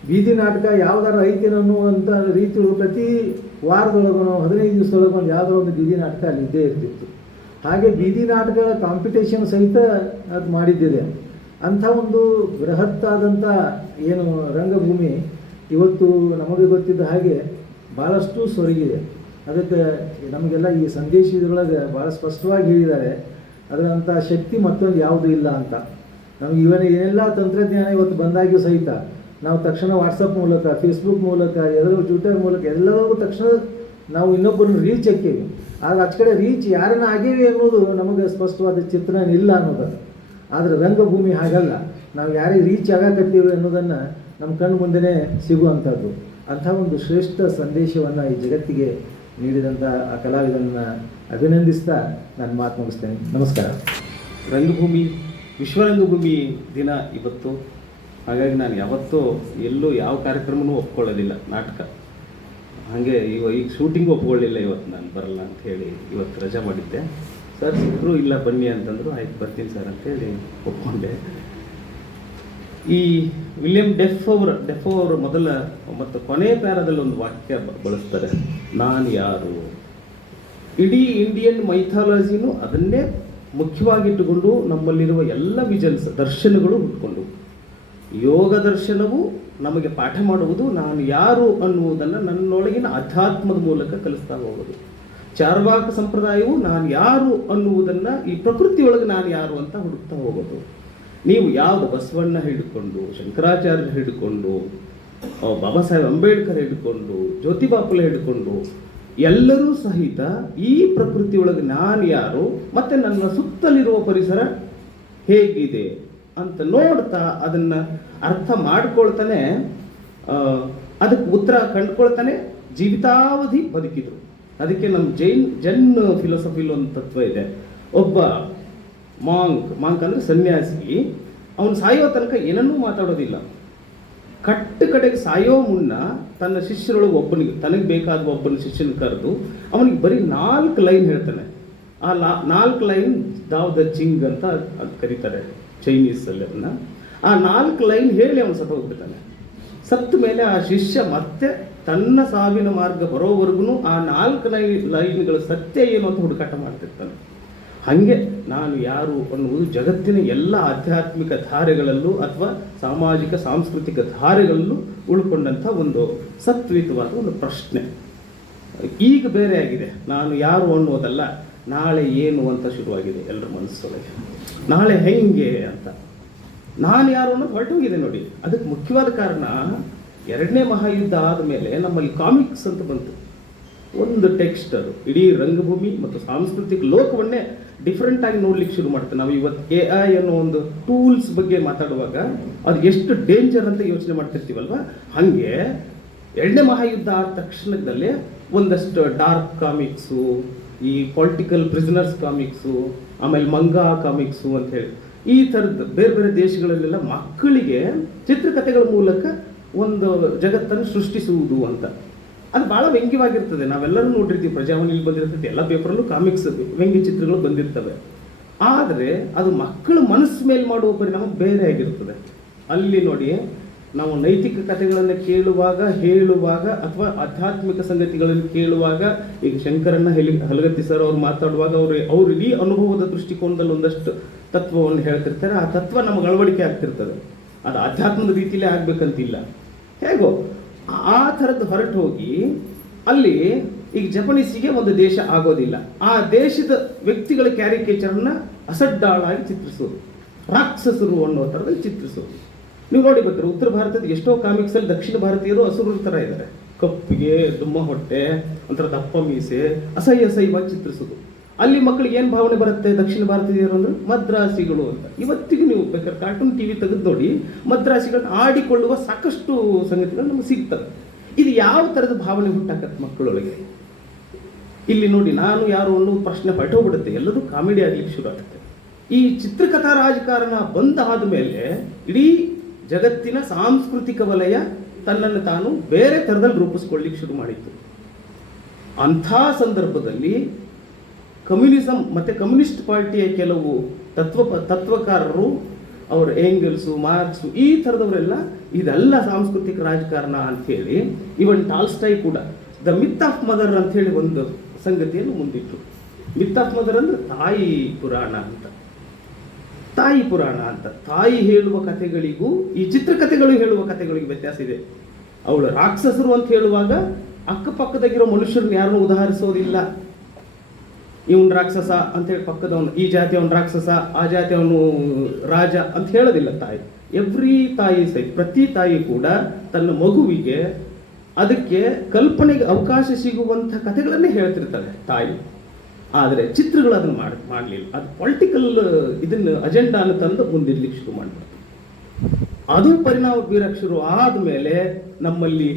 ಬೀದಿ ನಾಟಕ ಯಾವ್ದಾರು ಐತೇನನ್ನುವಂಥ ರೀತಿಯೊಳಗೆ ಪ್ರತಿ ವಾರದೊಳಗೂ 15 ದಿವಸದೊಳಗೆ ಒಂದು ಯಾವುದೋ ಒಂದು ಬೀದಿ ನಾಟಕ ಅಲ್ಲಿ ಇದ್ದೇ ಇರ್ತಿತ್ತು. ಹಾಗೆ ಬೀದಿ ನಾಟಕಗಳ ಕಾಂಪಿಟೇಷನ್ ಸಹಿತ ಅದು ಮಾಡಿದ್ದಿದೆ. ಅಂಥ ಒಂದು ಬೃಹತ್ತಾದಂಥ ಏನು ರಂಗಭೂಮಿ ಇವತ್ತು ನಮಗೆ ಗೊತ್ತಿದ್ದ ಹಾಗೆ ಭಾಳಷ್ಟು ಸೊರಗಿದೆ. ಅದಕ್ಕೆ ನಮಗೆಲ್ಲ ಈ ಸಂದೇಶ ಇದರೊಳಗೆ ಭಾಳ ಸ್ಪಷ್ಟವಾಗಿ ಹೇಳಿದ್ದಾರೆ, ಅದರಂಥ ಶಕ್ತಿ ಮತ್ತೊಂದು ಯಾವುದೂ ಇಲ್ಲ ಅಂತ. ನಮಗೆ ಏನೆಲ್ಲ ತಂತ್ರಜ್ಞಾನ ಇವತ್ತು ಬಂದಾಗಿಯೂ ಸಹಿತ ನಾವು ತಕ್ಷಣ ವಾಟ್ಸಪ್ ಮೂಲಕ, ಫೇಸ್ಬುಕ್ ಮೂಲಕ, ಟ್ವಿಟರ್ ಮೂಲಕ ಎಲ್ಲರಿಗೂ ತಕ್ಷಣ ನಾವು ಇನ್ನೊಬ್ಬರನ್ನು ರೀಚ್ ಹಾಕೀವಿ. ಆದರೆ ಆಚ ಕಡೆ ರೀಚ್ ಯಾರನ್ನ ಆಗೇವಿ ಅನ್ನೋದು ನಮಗೆ ಸ್ಪಷ್ಟವಾದ ಚಿತ್ರಣ ಇಲ್ಲ ಅನ್ನೋದು. ಆದರೆ ರಂಗಭೂಮಿ ಹಾಗಲ್ಲ. ನಾವು ಯಾರಿಗೆ ರೀಚ್ ಆಗಾಕತ್ತೀವಿ ಅನ್ನೋದನ್ನು ನಮ್ಮ ಕಣ್ಣು ಮುಂದೆನೇ ಸಿಗುವಂಥದ್ದು. ಅಂಥ ಒಂದು ಶ್ರೇಷ್ಠ ಸಂದೇಶವನ್ನು ಈ ಜಗತ್ತಿಗೆ ನೀಡಿದಂಥ ಆ ಕಲಾವಿದನನ್ನು ಅಭಿನಂದಿಸ್ತಾ ನಾನು ಮಾತು ಮುಗಿಸ್ತೇನೆ. ನಮಸ್ಕಾರ. ರಂಗಭೂಮಿ ವಿಶ್ವ ರಂಗಭೂಮಿ ದಿನ ಇವತ್ತು. ಹಾಗಾಗಿ ನಾನು ಯಾವತ್ತೂ ಎಲ್ಲೂ ಯಾವ ಕಾರ್ಯಕ್ರಮವೂ ಒಪ್ಕೊಳ್ಳೋದಿಲ್ಲ. ನಾಟಕ ಹಾಗೆ ಈಗ ಶೂಟಿಂಗು ಒಪ್ಕೊಳ್ಳಿಲ್ಲ. ಇವತ್ತು ನಾನು ಬರಲ್ಲ ಅಂತ ಹೇಳಿ ಇವತ್ತು ರಜೆ ಮಾಡಿದ್ದೆ. ಸರ್ ಸಿಕ್ಕರು, ಇಲ್ಲ ಬನ್ನಿ ಅಂತಂದರು. ಆಯ್ತು ಬರ್ತೀನಿ ಸರ್ ಅಂತೇಳಿ ಒಪ್ಕೊಂಡೆ. ಈ ವಿಲಿಯಂ ಡೆಫ್ ಅವರು ಮೊದಲ ಮತ್ತು ಕೊನೆಯ ಪ್ಯಾರದಲ್ಲಿ ಒಂದು ವಾಕ್ಯ ಬಳಸ್ತಾರೆ, ನಾನು ಯಾರು. ಇಡೀ ಇಂಡಿಯನ್ ಮೈಥಾಲಜಿನೂ ಅದನ್ನೇ ಮುಖ್ಯವಾಗಿಟ್ಟುಕೊಂಡು ನಮ್ಮಲ್ಲಿರುವ ಎಲ್ಲ ವಿಜನ್ಸ್ ದರ್ಶನಗಳು ಹುಟ್ಕೊಂಡು, ಯೋಗ ದರ್ಶನವು ನಮಗೆ ಪಾಠ ಮಾಡುವುದು ನಾನು ಯಾರು ಅನ್ನುವುದನ್ನು ನನ್ನೊಳಗಿನ ಅಧ್ಯಾತ್ಮದ ಮೂಲಕ ಕಲಿಸ್ತಾ ಹೋಗೋದು. ಚಾರ್ವಾಕ ಸಂಪ್ರದಾಯವು ನಾನು ಯಾರು ಅನ್ನುವುದನ್ನು ಈ ಪ್ರಕೃತಿಯೊಳಗೆ ನಾನು ಯಾರು ಅಂತ ಹುಡುಕ್ತಾ ಹೋಗೋದು. ನೀವು ಯಾವುದು ಬಸವಣ್ಣ ಹಿಡ್ಕೊಂಡು, ಶಂಕರಾಚಾರ್ಯ ಹಿಡ್ಕೊಂಡು, ಬಾಬಾ ಸಾಹೇಬ್ ಅಂಬೇಡ್ಕರ್ ಹಿಡ್ಕೊಂಡು, ಜ್ಯೋತಿಬಾ ಫುಲೆ ಹಿಡ್ಕೊಂಡು ಎಲ್ಲರೂ ಸಹಿತ ಈ ಪ್ರಕೃತಿಯೊಳಗೆ ನಾನು ಯಾರು ಮತ್ತು ನನ್ನ ಸುತ್ತಲಿರುವ ಪರಿಸರ ಹೇಗಿದೆ ಅಂತ ನೋಡ್ತಾ ಅದನ್ನು ಅರ್ಥ ಮಾಡ್ಕೊಳ್ತಾನೆ, ಅದಕ್ಕೆ ಉತ್ತರ ಕಂಡುಕೊಳ್ತಾನೆ ಜೀವಿತಾವಧಿ ಬದುಕಿದ್ರು. ಅದಕ್ಕೆ ನಮ್ಮ ಜೈನ್ ಫಿಲಾಸಫಿಲಿ ಒಂದು ತತ್ವ ಇದೆ. ಒಬ್ಬ ಮಾಂಕ್ ಅಂದರೆ ಸನ್ಯಾಸಿ, ಅವನು ಸಾಯೋ ತನಕ ಏನನ್ನೂ ಮಾತಾಡೋದಿಲ್ಲ. ಕಡೆಗೆ ಸಾಯೋ ಮುನ್ನ ತನ್ನ ಶಿಷ್ಯರೊಳಗೆ ಒಬ್ಬನಿಗೆ, ತನಗೆ ಬೇಕಾದ ಒಬ್ಬನ ಶಿಷ್ಯನ ಕರೆದು ಅವನಿಗೆ ಬರೀ 4 ಲೈನ್ ಹೇಳ್ತಾನೆ. ಆ 4 ಲೈನ್ ದಾವ್ ದ ಚಿಂಗ್ ಅಂತ ಅದು ಕರೀತಾರೆ ಚೈನೀಸಲ್ಲಿ ಅದನ್ನು. ಆ 4 ಲೈನ್ ಹೇಳಿ ಅವನು ಸತ್ತ ಹೋಗ್ಬಿಡ್ತಾನೆ. ಸತ್ತ ಮೇಲೆ ಆ ಶಿಷ್ಯ ಮತ್ತೆ ತನ್ನ ಸಾವಿನ ಮಾರ್ಗ ಬರೋವರೆಗೂ ಆ 4 ಲೈನ್ಗಳ ಸತ್ಯ ಏನು ಅಂತ ಹುಡುಕಾಟ ಮಾಡ್ತಿರ್ತಾನೆ. ಹಾಗೆ ನಾನು ಯಾರು ಅನ್ನುವುದು ಜಗತ್ತಿನ ಎಲ್ಲ ಆಧ್ಯಾತ್ಮಿಕ ಧಾರೆಗಳಲ್ಲೂ ಅಥವಾ ಸಾಮಾಜಿಕ ಸಾಂಸ್ಕೃತಿಕ ಧಾರೆಗಳಲ್ಲೂ ಉಳ್ಕೊಂಡಂಥ ಒಂದು ಸತ್ವಿತವಾದ ಒಂದು ಪ್ರಶ್ನೆ. ಈಗ ಬೇರೆ ಆಗಿದೆ, ನಾನು ಯಾರು ಅನ್ನೋದಲ್ಲ, ನಾಳೆ ಏನು ಅಂತ ಶುರುವಾಗಿದೆ ಎಲ್ಲರ ಮನಸ್ಸೊಳಗೆ. ನಾಳೆ ಹೆಂಗೆ ಅಂತ, ನಾನು ಯಾರು ಅನ್ನೋದು ಹೊರಟೋಗಿದೆ ನೋಡಿ. ಅದಕ್ಕೆ ಮುಖ್ಯವಾದ ಕಾರಣ, 2ನೇ ಮಹಾಯುದ್ಧ ಆದಮೇಲೆ ನಮ್ಮಲ್ಲಿ ಕಾಮಿಕ್ಸ್ ಅಂತ ಬಂತು. ಒಂದು ಟೆಕ್ಸ್ಟ್, ಅದು ಇಡೀ ರಂಗಭೂಮಿ ಮತ್ತು ಸಾಂಸ್ಕೃತಿಕ ಲೋಕವನ್ನೇ ಡಿಫ್ರೆಂಟಾಗಿ ನೋಡ್ಲಿಕ್ಕೆ ಶುರು ಮಾಡ್ತೇವೆ. ನಾವು ಇವತ್ತು AI ಅನ್ನೋ ಒಂದು ಟೂಲ್ಸ್ ಬಗ್ಗೆ ಮಾತಾಡುವಾಗ ಅದು ಎಷ್ಟು ಡೇಂಜರ್ ಅಂತ ಯೋಚನೆ ಮಾಡ್ತಿರ್ತೀವಲ್ವ, ಹಾಗೆ 2ನೇ ಮಹಾಯುದ್ಧ ಆದ ತಕ್ಷಣದಲ್ಲೇ ಒಂದಷ್ಟು ಡಾರ್ಕ್ ಕಾಮಿಕ್ಸು, ಈ ಪೊಲಿಟಿಕಲ್ ಪ್ರಿಸನರ್ಸ್ ಕಾಮಿಕ್ಸು, ಆಮೇಲೆ ಮಂಗಾ ಕಾಮಿಕ್ಸು ಅಂತ ಹೇಳಿ ಈ ಥರದ್ದು ಬೇರೆ ಬೇರೆ ದೇಶಗಳಲ್ಲೆಲ್ಲ ಮಕ್ಕಳಿಗೆ ಚಿತ್ರಕಥೆಗಳ ಮೂಲಕ ಒಂದು ಜಗತ್ತನ್ನು ಸೃಷ್ಟಿಸುವುದು ಅಂತ. ಅದು ಭಾಳ ವ್ಯಂಗ್ಯವಾಗಿರ್ತದೆ. ನಾವೆಲ್ಲರೂ ನೋಡಿರ್ತೀವಿ, ಪ್ರಜಾವಾಣಿಯಲ್ಲಿ ಬಂದಿರ್ತದೆ, ಎಲ್ಲ ಪೇಪರಲ್ಲೂ ಕಾಮಿಕ್ಸ್ ವ್ಯಂಗ್ಯ ಚಿತ್ರಗಳು ಬಂದಿರ್ತವೆ. ಆದರೆ ಅದು ಮಕ್ಕಳ ಮನಸ್ಸು ಮೇಲೆ ಮಾಡುವ ಪರಿಣಾಮ ಬೇರೆ ಆಗಿರ್ತದೆ. ಅಲ್ಲಿ ನೋಡಿ, ನಾವು ನೈತಿಕ ಕಥೆಗಳನ್ನು ಕೇಳುವಾಗ, ಹೇಳುವಾಗ ಅಥವಾ ಆಧ್ಯಾತ್ಮಿಕ ಸಂಗತಿಗಳನ್ನು ಕೇಳುವಾಗ, ಈಗ ಶಂಕರಣ್ಣ ಹಲಗತ್ತಿ ಸರ್ ಅವ್ರು ಮಾತಾಡುವಾಗ ಅವರು ಇಡೀ ಅನುಭವದ ದೃಷ್ಟಿಕೋನದಲ್ಲಿ ಒಂದಷ್ಟು ತತ್ವವನ್ನು ಹೇಳ್ತಿರ್ತಾರೆ. ಆ ತತ್ವ ನಮಗೆ ಅಳವಡಿಕೆ ಆಗ್ತಿರ್ತದೆ. ಅದು ಆಧ್ಯಾತ್ಮದ ರೀತಿಯಲ್ಲೇ ಆಗ್ಬೇಕಂತಿಲ್ಲ. ಹೇಗೋ ಆ ಥರದ್ದು ಹೊರಟು ಹೋಗಿ ಅಲ್ಲಿ ಈಗ ಜಪನೀಸಿಗೆ ಒಂದು ದೇಶ ಆಗೋದಿಲ್ಲ, ಆ ದೇಶದ ವ್ಯಕ್ತಿಗಳ ಕ್ಯಾರಿಕೇಚರನ್ನು ಅಸಡ್ಡಾಳಾಗಿ ಚಿತ್ರಿಸೋದು, ರಾಕ್ಷಸರು ಅನ್ನೋ ಥರದಲ್ಲಿ ಚಿತ್ರಿಸೋದು. ನೀವು ನೋಡಿ ಬರ್ತೀರಿ, ಉತ್ತರ ಭಾರತದ ಎಷ್ಟೋ ಕಾಮಿಕ್ಸಲ್ಲಿ ದಕ್ಷಿಣ ಭಾರತೀಯರು ಹಸುರರ ಥರ ಇದ್ದಾರೆ. ಕಪ್ಪಿಗೆ, ದುಮ್ಮ ಹೊಟ್ಟೆ, ಒಂಥರ ದಪ್ಪ ಮೀಸೆ, ಅಸಹ್ಯವಾಗಿ ಚಿತ್ರಿಸೋದು. ಅಲ್ಲಿ ಮಕ್ಕಳಿಗೆ ಏನು ಭಾವನೆ ಬರುತ್ತೆ, ದಕ್ಷಿಣ ಭಾರತೀಯರು ಅಂದ್ರೆ ಮದ್ರಾಸಿಗಳು ಅಂತ. ಇವತ್ತಿಗೂ ನೀವು ಬೇಕಾದ್ರೆ ಕಾರ್ಟೂನ್ TV ತೆಗೆದು ನೋಡಿ, ಮದ್ರಾಸಿಗಳನ್ನ ಆಡಿಕೊಳ್ಳುವ ಸಾಕಷ್ಟು ಸಂಗತಿಗಳು ನಮಗೆ ಸಿಗ್ತವೆ. ಇದು ಯಾವ ಥರದ ಭಾವನೆ ಹುಟ್ಟಾಕತ್ತೆ ಮಕ್ಕಳೊಳಗೆ? ಇಲ್ಲಿ ನೋಡಿ, ನಾನು ಯಾರು ಅನ್ನೋ ಪ್ರಶ್ನೆ ಹೊರಟೋಗ್ಬಿಡುತ್ತೆ, ಎಲ್ಲದೂ ಕಾಮಿಡಿ ಆಗ್ಲಿಕ್ಕೆ ಶುರು ಆಗುತ್ತೆ. ಈ ಚಿತ್ರಕಥಾ ರಾಜಕಾರಣ ಬಂದಾದ ಮೇಲೆ ಇಡೀ ಜಗತ್ತಿನ ಸಾಂಸ್ಕೃತಿಕ ವಲಯ ತನ್ನನ್ನು ತಾನು ಬೇರೆ ಥರದಲ್ಲಿ ರೂಪಿಸ್ಕೊಳ್ಳಿಕ್ಕೆ ಶುರು ಮಾಡಿತ್ತು. ಅಂಥ ಸಂದರ್ಭದಲ್ಲಿ ಕಮ್ಯುನಿಸಮ್ ಮತ್ತು ಕಮ್ಯುನಿಸ್ಟ್ ಪಾರ್ಟಿಯ ಕೆಲವು ತತ್ವಕಾರರು, ಅವರು ಏಂಗಲ್ಸು, ಮಾರ್ಕ್ಸು, ಈ ಥರದವರೆಲ್ಲ ಇದೆಲ್ಲ ಸಾಂಸ್ಕೃತಿಕ ರಾಜಕಾರಣ ಅಂಥೇಳಿ, ಇವನ್ ಟಾಲ್ಸ್ಟಾಯ್ ಕೂಡ ದ ಮಿತ್ ಆಫ್ ಮದರ್ ಅಂಥೇಳಿ ಒಂದು ಸಂಗತಿಯನ್ನು ಮುಂದಿಟ್ಟರು. ಮಿತ್ ಆಫ್ ಮದರ್ ಅಂದರೆ ತಾಯಿ ಪುರಾಣ ಅಂತ. ತಾಯಿ ಪುರಾಣ ಅಂತ, ತಾಯಿ ಹೇಳುವ ಕಥೆಗಳಿಗೂ ಈ ಚಿತ್ರಕಥೆಗಳು ಹೇಳುವ ಕಥೆಗಳಿಗೂ ವ್ಯತ್ಯಾಸ ಇದೆ. ಅವಳು ರಾಕ್ಷಸರು ಅಂತ ಹೇಳುವಾಗ ಅಕ್ಕಪಕ್ಕದಾಗಿರೋ ಮನುಷ್ಯರನ್ನ ಯಾರನ್ನೂ ಉದಾಹರಿಸೋದಿಲ್ಲ. ಇವನು ರಾಕ್ಷಸ ಅಂತೇಳಿ ಪಕ್ಕದವನು, ಈ ಜಾತಿ ಅವನು ರಾಕ್ಷಸ, ಆ ಜಾತಿ ಅವನು ರಾಜ ಅಂತ ಹೇಳೋದಿಲ್ಲ ತಾಯಿ. ಎವ್ರಿ ತಾಯಿ ಸಹಿತ, ಪ್ರತಿ ತಾಯಿ ಕೂಡ ತನ್ನ ಮಗುವಿಗೆ ಅದಕ್ಕೆ ಕಲ್ಪನೆಗೆ ಅವಕಾಶ ಸಿಗುವಂಥ ಕಥೆಗಳನ್ನೇ ಹೇಳ್ತಿರ್ತಾಳೆ ತಾಯಿ. ಆದರೆ ಚಿತ್ರಗಳು ಅದನ್ನು ಮಾಡಲಿಲ್ಲ. ಅದು ಪೊಲಿಟಿಕಲ್ ಇದನ್ನು ಅಜೆಂಡಾನ ತಂದು ಮುಂದಿರ್ಲಿಕ್ಕೆ ಶುರು ಮಾಡಿಬಿಡ್ತು. ಅದು ಪರಿಣಾಮ ಬೀರಕ್ಕೆ ಶುರು ಆದಮೇಲೆ ನಮ್ಮಲ್ಲಿ